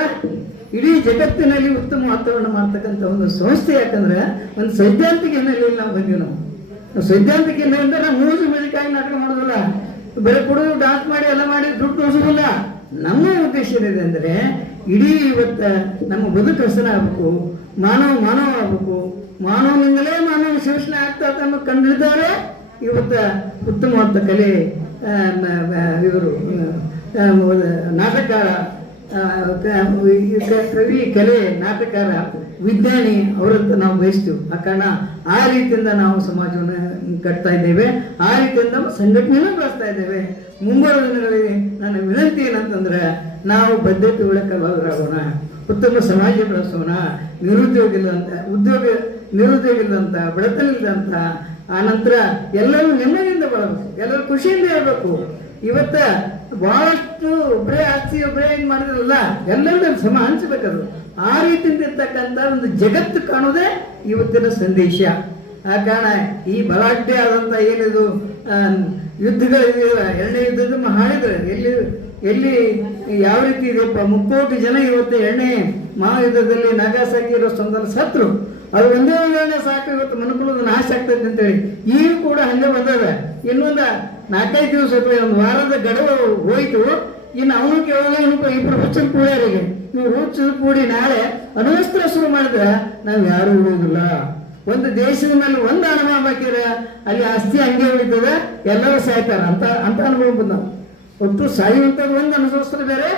ಇಡೀ ಜಗತ್ತಿನಲ್ಲಿ ಉತ್ತಮ ವಾತಾವರಣ ಮಾಡ್ತಕ್ಕಂಥ ಒಂದು ಸಂಸ್ಥೆ. ಯಾಕಂದ್ರೆ ಒಂದು ಸೈದ್ಧಾಂತಿಕ ಹಿನ್ನೆಲೆಯಲ್ಲಿ ನಾವು ಬಂದೀವಿ. ನಾವು ಸೈದ್ಧಾಂತಿಕ ಹಿನ್ನೆಲೆಯಿಂದ ನಾವು ಮೂರು ಮಿಳಿಕಾಗಿ ನಾಟಕ ಮಾಡೋದಿಲ್ಲ, ಬರೀ ಕುಡಿದು ಡಾನ್ಸ್ ಮಾಡಿ ಎಲ್ಲ ಮಾಡಿ ದುಡ್ಡು ತೋರಿಸೋದಿಲ್ಲ. ನಮ್ಮ ಉದ್ದೇಶ ಏನಿದೆ ಅಂದರೆ ಇಡೀ ಇವತ್ತು ನಮ್ಮ ಬದುಕು ಹಸನ ಆಗಬೇಕು, ಮಾನವ ಆಗಬೇಕು, ಮಾನವನಿಂದಲೇ ಮಾನವ ಶೋಷಣೆ ಆಗ್ತಾ ಅನ್ನೋ ಕಂಡಿದ್ದಾರೆ. ಇವತ್ತು ಉತ್ತಮವಾದ ಕಲೆ ಇವರು ನಾಟಕಕಾರ, ಕವಿ, ಕಲೆ, ನಾಟಕಕಾರ, ವಿಜ್ಞಾನಿ ಅವರಂತ ನಾವು ಬಯಸ್ತೀವಿ. ಆ ಕಾರಣ ಆ ರೀತಿಯಿಂದ ನಾವು ಸಮಾಜವನ್ನು ಕಟ್ತಾ ಇದ್ದೇವೆ, ಆ ರೀತಿಯಿಂದ ಸಂಘಟನೆಯನ್ನು ಬೆಳೆಸ್ತಾ ಇದ್ದೇವೆ. ಮುಂಬರುವ ದಿನಗಳಲ್ಲಿ ನನ್ನ ವಿನಂತಿ ಏನಂತಂದ್ರೆ ನಾವು ಬದ್ಧತೆ ಉಳ್ಳಕಲಾಗೋಣ, ಉತ್ತಮ ಸಮಾಜ ಬೆಳೆಸೋಣ. ನಿರುದ್ಯೋಗ ಇಲ್ಲದಂತ, ಬಡತನ ಇಲ್ಲದಂತ, ಆ ನಂತರ ಎಲ್ಲರೂ ನೆಮ್ಮದಿಯಿಂದ ಬಾಳಬೇಕು, ಎಲ್ಲರೂ ಖುಷಿಯಿಂದ ಇರಬೇಕು. ಇವತ್ತ ಬಹಳಷ್ಟು ಒಬ್ಬರೇ ಆಸ್ತಿ ಒಬ್ಬರೇ ಏನು ಮಾಡಿದ್ರಲ್ಲ, ಎಲ್ಲರೂ ಸಮ ಹಂಚಬೇಕದು. ಆ ರೀತಿಯಿಂದ ಇರ್ತಕ್ಕಂಥ ಒಂದು ಜಗತ್ತು ಕಾಣೋದೇ ಇವತ್ತಿನ ಸಂದೇಶ. ಆ ಕಾರಣ ಈ ಬಲಾಢ್ಯ ಆದಂಥ ಏನಿದು ಯುದ್ಧಗಳಿದೆಯಲ್ಲ, 2ನೇ ಯುದ್ಧದ ಮಾಡಿದ್ರೆ ಎಲ್ಲಿ ಯಾವ ರೀತಿ ಇದೆಯಪ್ಪ, 3 ಕೋಟಿ ಜನ ಇವತ್ತು 2ನೇ ಮಹಾಯುದ್ಧದಲ್ಲಿ ನಾಗಾಸಾಕಿ ಇರೋ ಸ್ಥಳದಲ್ಲಿ ಸತ್ರು. ಅದು ಒಂದೇ ಉದಾಹರಣೆ ಸಾಕು, ಇವತ್ತು ಮನುಕುಲದ ನಾಶ ಆಗ್ತೈತೆ ಅಂತೇಳಿ. ಈಗ ಕೂಡ ಹಂಗೆ ಬಂದದ. ಇನ್ನೊಂದು 4-5 ದಿವಸ ಒಂದು ವಾರದ ಗಡುವು ಹೋಯ್ತು. ಇನ್ನು ಅವನು ಕೇವಲ ಇಬ್ಬರು ಹುಚ್ಚರು ಕೂಡ್ಯಾರಿಗೆ, ನೀವು ಹುಚ್ಚರು ಕೂಡಿ ನಾಳೆ ಅಣುವಸ್ತ್ರ ಶುರು ಮಾಡಿದ್ರೆ ನಾವು ಯಾರು ಉಳಿಯೋದಿಲ್ಲ. ಒಂದು ದೇಶದ ಮೇಲೆ ಒಂದು ಅನುಭವ ಹಾಕಿದ್ರೆ ಅಲ್ಲಿ ಆಸ್ತಿ ಹಂಗೆ ಉಳಿತದೆ, ಎಲ್ಲರೂ ಸಾಯ್ತಾರೆ ಅಂತ ಅನುಭವ ಬಂದ. ಒಟ್ಟು ಸಾಯುವಂಥದ್ದು ಒಂದು ಅನುಭವಿಸ್ತಾರೆ ಬೇರೆ,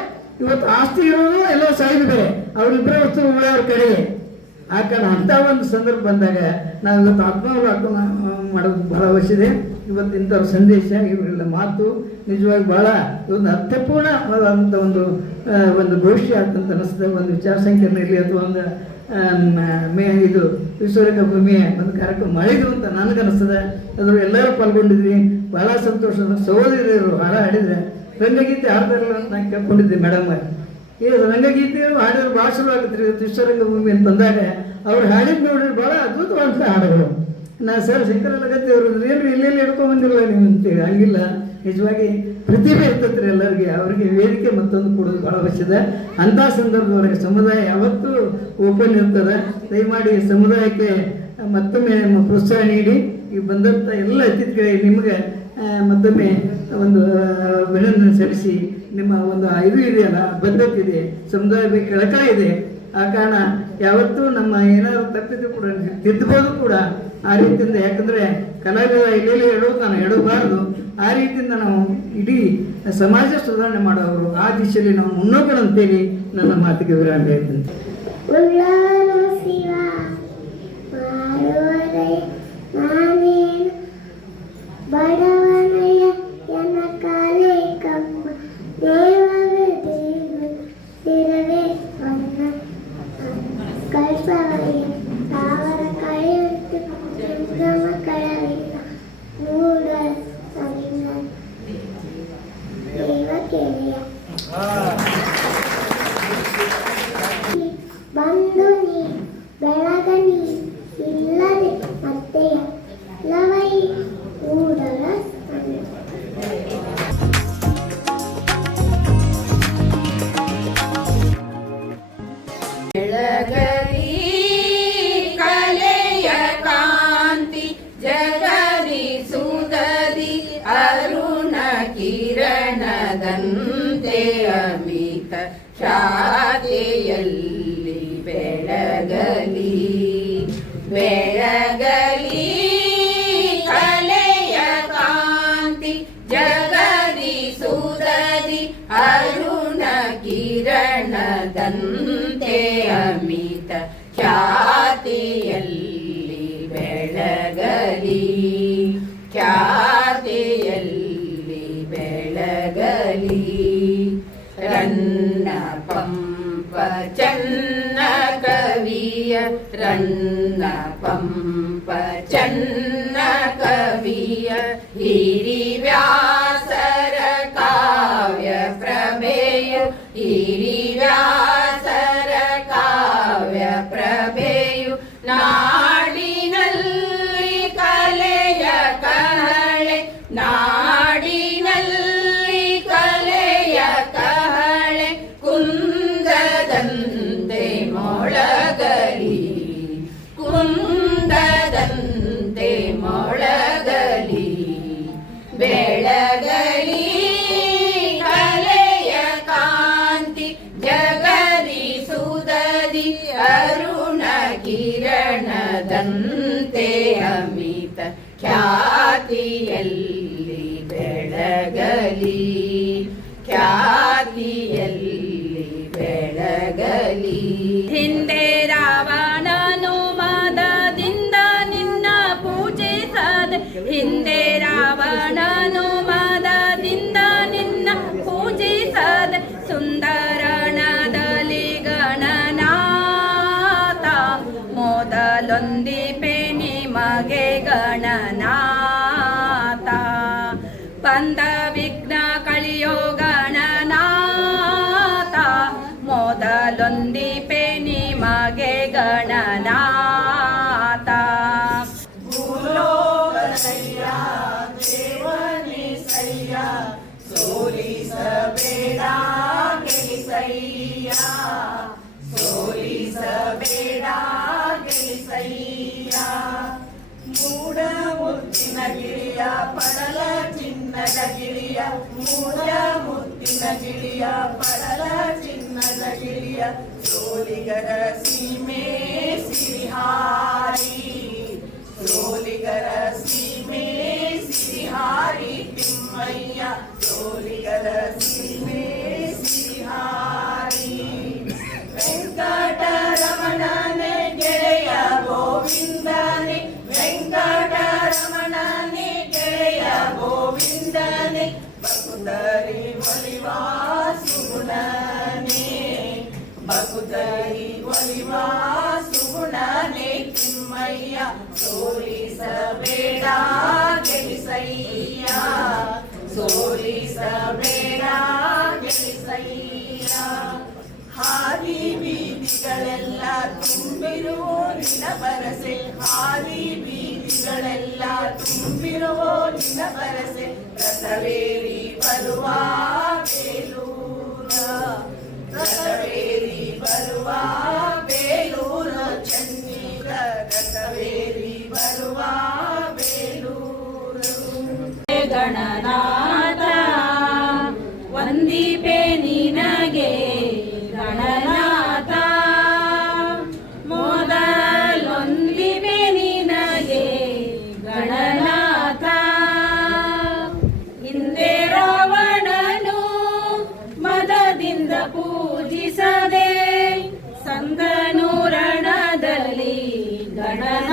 ಇವತ್ತು ಆಸ್ತಿ ಇರೋದು ಎಲ್ಲರೂ ಸಾಯೋದು ಬೇರೆ, ಅವರಿಬ್ಬರೇ ವಸ್ತು ಉಳಿಯೋರ ಕಡೆಗೆ. ಆ ಕಾರಣ ಅಂಥ ಒಂದು ಸಂದರ್ಭ ಬಂದಾಗ ನಾವು ಇವತ್ತು ಆತ್ಮಾವಲೋಕನ ಮಾಡೋದು ಬಹಳ ಅವಶ್ಯದೆ. ಇವತ್ತು ಇಂಥವ್ರ ಸಂದೇಶ, ಇವರೆಲ್ಲ ಮಾತು ನಿಜವಾಗಿ ಬಹಳ ಒಂದು ಅರ್ಥಪೂರ್ಣವಾದಂಥ ಒಂದು ಗೋಷ್ಠಿ ಆಗ್ತಂತ ಅನಿಸ್ತದೆ. ಒಂದು ವಿಚಾರ ಸಂಕಿರಣ ಇರಲಿ ಅಥವಾ ಒಂದು ಇದು ವಿಶ್ವರಂಗಭೂಮಿಯ ಒಂದು ಕಾರ್ಯಕ್ರಮ ಮಾಡಿದ್ರು ಅಂತ ನನಗನ್ನಿಸ್ತದೆ. ಅದ್ರ ಎಲ್ಲರೂ ಪಾಲ್ಗೊಂಡಿದ್ವಿ, ಬಹಳ ಸಂತೋಷ. ಸಹೋದರಿಯರು ಹಾಡ ಹಾಡಿದ್ರೆ ರಂಗಗೀತೆ ಹಾಡ್ತಾರಲ್ಲ ಅಂತ ನಾನು ಕೇಳ್ಕೊಂಡಿದ್ದೆ ಮೇಡಮ್. ಈ ರಂಗಗೀತೆ ಹಾಡಿದ್ರು ಭಾಳ ಶುರು ಆಗುತ್ತೆ ವಿಶ್ವರಂಗಭೂಮಿ ಅಂತಂದಾಗ ಅವ್ರು ಹಾಡಿದ್ ನೋಡಿದ್ರೆ ಭಾಳ ಅದ್ಭುತವಾದಂಥ ಹಾಡುಗಳು. ನಾ ಸರ್ ಶಂಕರಲಗತ್ತಿ ಅವರು ಏನು ಎಲ್ಲೆಲ್ಲಿ ಹಿಡ್ಕೊಂಡ್ಬಂದಿರಲ್ಲ ನೀವು ಅಂತೇಳಿ, ಹಂಗಿಲ್ಲ. ನಿಜವಾಗಿ ಪ್ರತಿಭೆ ಇರ್ತೈತ್ರಿ ಎಲ್ಲರಿಗೆ, ಅವರಿಗೆ ವೇದಿಕೆ ಮತ್ತೊಂದು ಕೊಡೋದು ಭಾಳ ಅವಶ್ಯದ. ಅಂಥ ಸಂದರ್ಭದವರೆಗೆ ಸಮುದಾಯ ಯಾವತ್ತೂ ಓಪನ್ ಇರ್ತದೆ. ದಯಮಾಡಿ ಸಮುದಾಯಕ್ಕೆ ಮತ್ತೊಮ್ಮೆ ಪ್ರೋತ್ಸಾಹ ನೀಡಿ ಈ ಬಂದಂಥ ಎಲ್ಲ ಅತಿಥಿಗಳಿಗೆ ನಿಮಗೆ ಮತ್ತೊಮ್ಮೆ ಒಂದು ಅಭಿನಂದನೆ ಸಲ್ಲಿಸಿ, ನಿಮ್ಮ ಒಂದು ಇದು ಇದೆಯಲ್ಲ, ಬದ್ಧತೆ ಇದೆ, ಸಮುದಾಯ ಬಗ್ಗೆ ಕೆಳಕ ಇದೆ. ಆ ಕಾರಣ ಯಾವತ್ತೂ ನಮ್ಮ ಏನಾದರೂ ತಪ್ಪಿದ್ದು ಕೂಡ ತಿದ್ದಬೋದು ಕೂಡ ಆ ರೀತಿಯಿಂದ. ಯಾಕಂದರೆ ಕಲಾವಿದ ಎಲ್ಲೆಲ್ಲಿ ಹೇಳೋದು ನಾನು ಹೇಳಬಾರ್ದು. ಆ ರೀತಿಯಿಂದ ನಾವು ಇಡೀ ಸಮಾಜ ಸುಧಾರಣೆ ಮಾಡೋರು, ಆ ದಿಶೆಯಲ್ಲಿ ನಾವು ಮುನ್ನೋಗೋಣ ಅಂತೇಳಿ ನನ್ನ ಮಾತಿಗೆ ವಿರಾಮ ಹೇಳ್ತೀನಿ. ಬಡವನಯ ಖ್ಯಾತಿಯಲ್ಲಿ ಬೆಳಗಲಿ ಬೆಳಗಲಿ ಕಲೆಯ ಕಾಂತಿ ಜಗದಿ ಸುರದಿ ಅರುಣ ಕಿರಣದಂತೆ ಅಮಿತ ಖ್ಯಾತಿಯಲ್ಲಿ ಬೆಳಗಲಿ ಖ್ಯಾತಿಯಲ್ಲಿ ಬೆಳಗಲಿ ರನ್ನ ಪಂಪ ಚನ್ನ ಕವಿಯ ರನ್ನ ಪಂಪ ಚನ್ನ ಕವಿಯ ಹಿರಿವ್ಯಾಸರ ಕಾವ್ಯ ಪ್ರಭೆಯು ಹಿರಿವ್ಯಾಸರ ಕಾವ್ಯ ಪ್ರಭೆಯು ನಾಡಿನಲ್ಲಿ ಕಲೆಯ ಕಹಳೆ ನಾಡಿನಲ್ಲಿ ಕಲೆಯ ಕಹಳೆ ಕುಂದದಂತೆ ಮೊಳಗಲಿ ಕುಂದದಂತೆ ಮೊಳಗಲಿ ಬೆಳಗಲಿ ಕಲೆಯ ಕಾಂತಿ ಜಗದಿ ಸುದದಿ ಅರುಣ ಕಿರಣದಂತೆ ಅಮಿತ ಖ್ಯಾತಿಯಲ್ಲಿ ಬೆಳಗಲಿ ಖ್ಯಾತಿಯಲ್ಲಿ ಬೆಳಗಲಿ ಹಿಂದೆ ರಾವಣನು ಮದದಿಂದ ನಿನ್ನ ಪೂಜಿಸದೆ ಹಿಂದೆ ರಾವಣನು ಮದದಿಂದ ನಿನ್ನ ಪೂಜಿಸದೆ ಸುಂದರಣದಲ್ಲಿ ಗಣನಾಥ ಮೊದಲೊಂದಿಪೆ ನಿಮಗೆ ಗಣನಾಥ ಬಂದ ವಿಘ್ನ ಕಳಿಯೋ ಗಣನಾಥ ಮೊದಲೊಂದಿಪೆ ನಿಮಗೆ ಗಣನಾಥ ಭೂಲೋಕದಯ್ಯ ದೇವನಿಸಯ್ಯ ಸೋಲಿಸಬೇಡ ಗೆಲಿಸಯ್ಯ ಸೋಲಿಸಬೇಡ ಗೆಲಿಸಯ್ಯ ಮೂಡ ಮುತ್ತಿನ ಗಿಳಿಯ ಪಡಲ ಚಿನ್ನದ ಗಿಳಿಯ ಮೂಡ ಮುತ್ತಿನ ಗಿಳಿಯ ಪಡಲ ಚಿನ್ನದ ಗಿಳಿಯ ಸೋಲಿಗರ ಸೀಮೆ ಸಿರಿಹಾರಿ ಸೋಲಿಗರ ಸೀಮೆ ಸಿರಿಹಾರಿ ತಿಮ್ಮಯ್ಯ ಸೋಲಿಗರ ಸೀಮೆ ಸಿರಿಹಾರಿ ವೆಂಕಟರಮಣನೆ ಗೆಳೆಯ ಗೋವಿಂದನೆ ವೆಂಕಟರಮಣನೆ ಗೆಳೆಯ ಗೋವಿಂದನೆ ಬಕುದರಿ ಒಲಿವಾ ಸುಗುಣನೆ ಬಕುದರಿ ಒಲಿವಾ ಸುಗುಣನೆ ತಿಮ್ಮಯ್ಯ ಸೋಲಿಸಬೇಡ ಗೆಲಿಸಯ್ಯ ಸೋಲಿಸಬೇಡ ಗೆಲಿಸಯ್ಯ ಹಾದಿ ಬೀದಿಗಳೆಲ್ಲ ತುಂಬಿರುವ ನಿನ್ನ ಬರಸೆ ಹಾದಿ ಬೀದಿಗಳೆಲ್ಲ ತುಂಬಿರುವ ನಿನ್ನ ಬರಸೆ ರಥವೇರಿ ಬರುವ ಬೇಲೂರ ರಥವೇರಿ ಬರುವ ಬೇಲೂರ ಚನ್ನೀರ ರಥವೇರಿ ಬರುವ ಬೇಲೂರು ಗಣನಾಥ ವಂದಿಪೆ ನಿನಗೆ ಗಣನಾಥ ಮೊದಲೊಂದಿಪೆ ನಿನಗೆ ಗಣನಾಥ ಹಿಂದೆ ರಾವಣನು ಮದದಿಂದ ಪೂಜಿಸದೆ ಸಂಗನೂರಣದಲ್ಲಿ ಗಣನಾಥ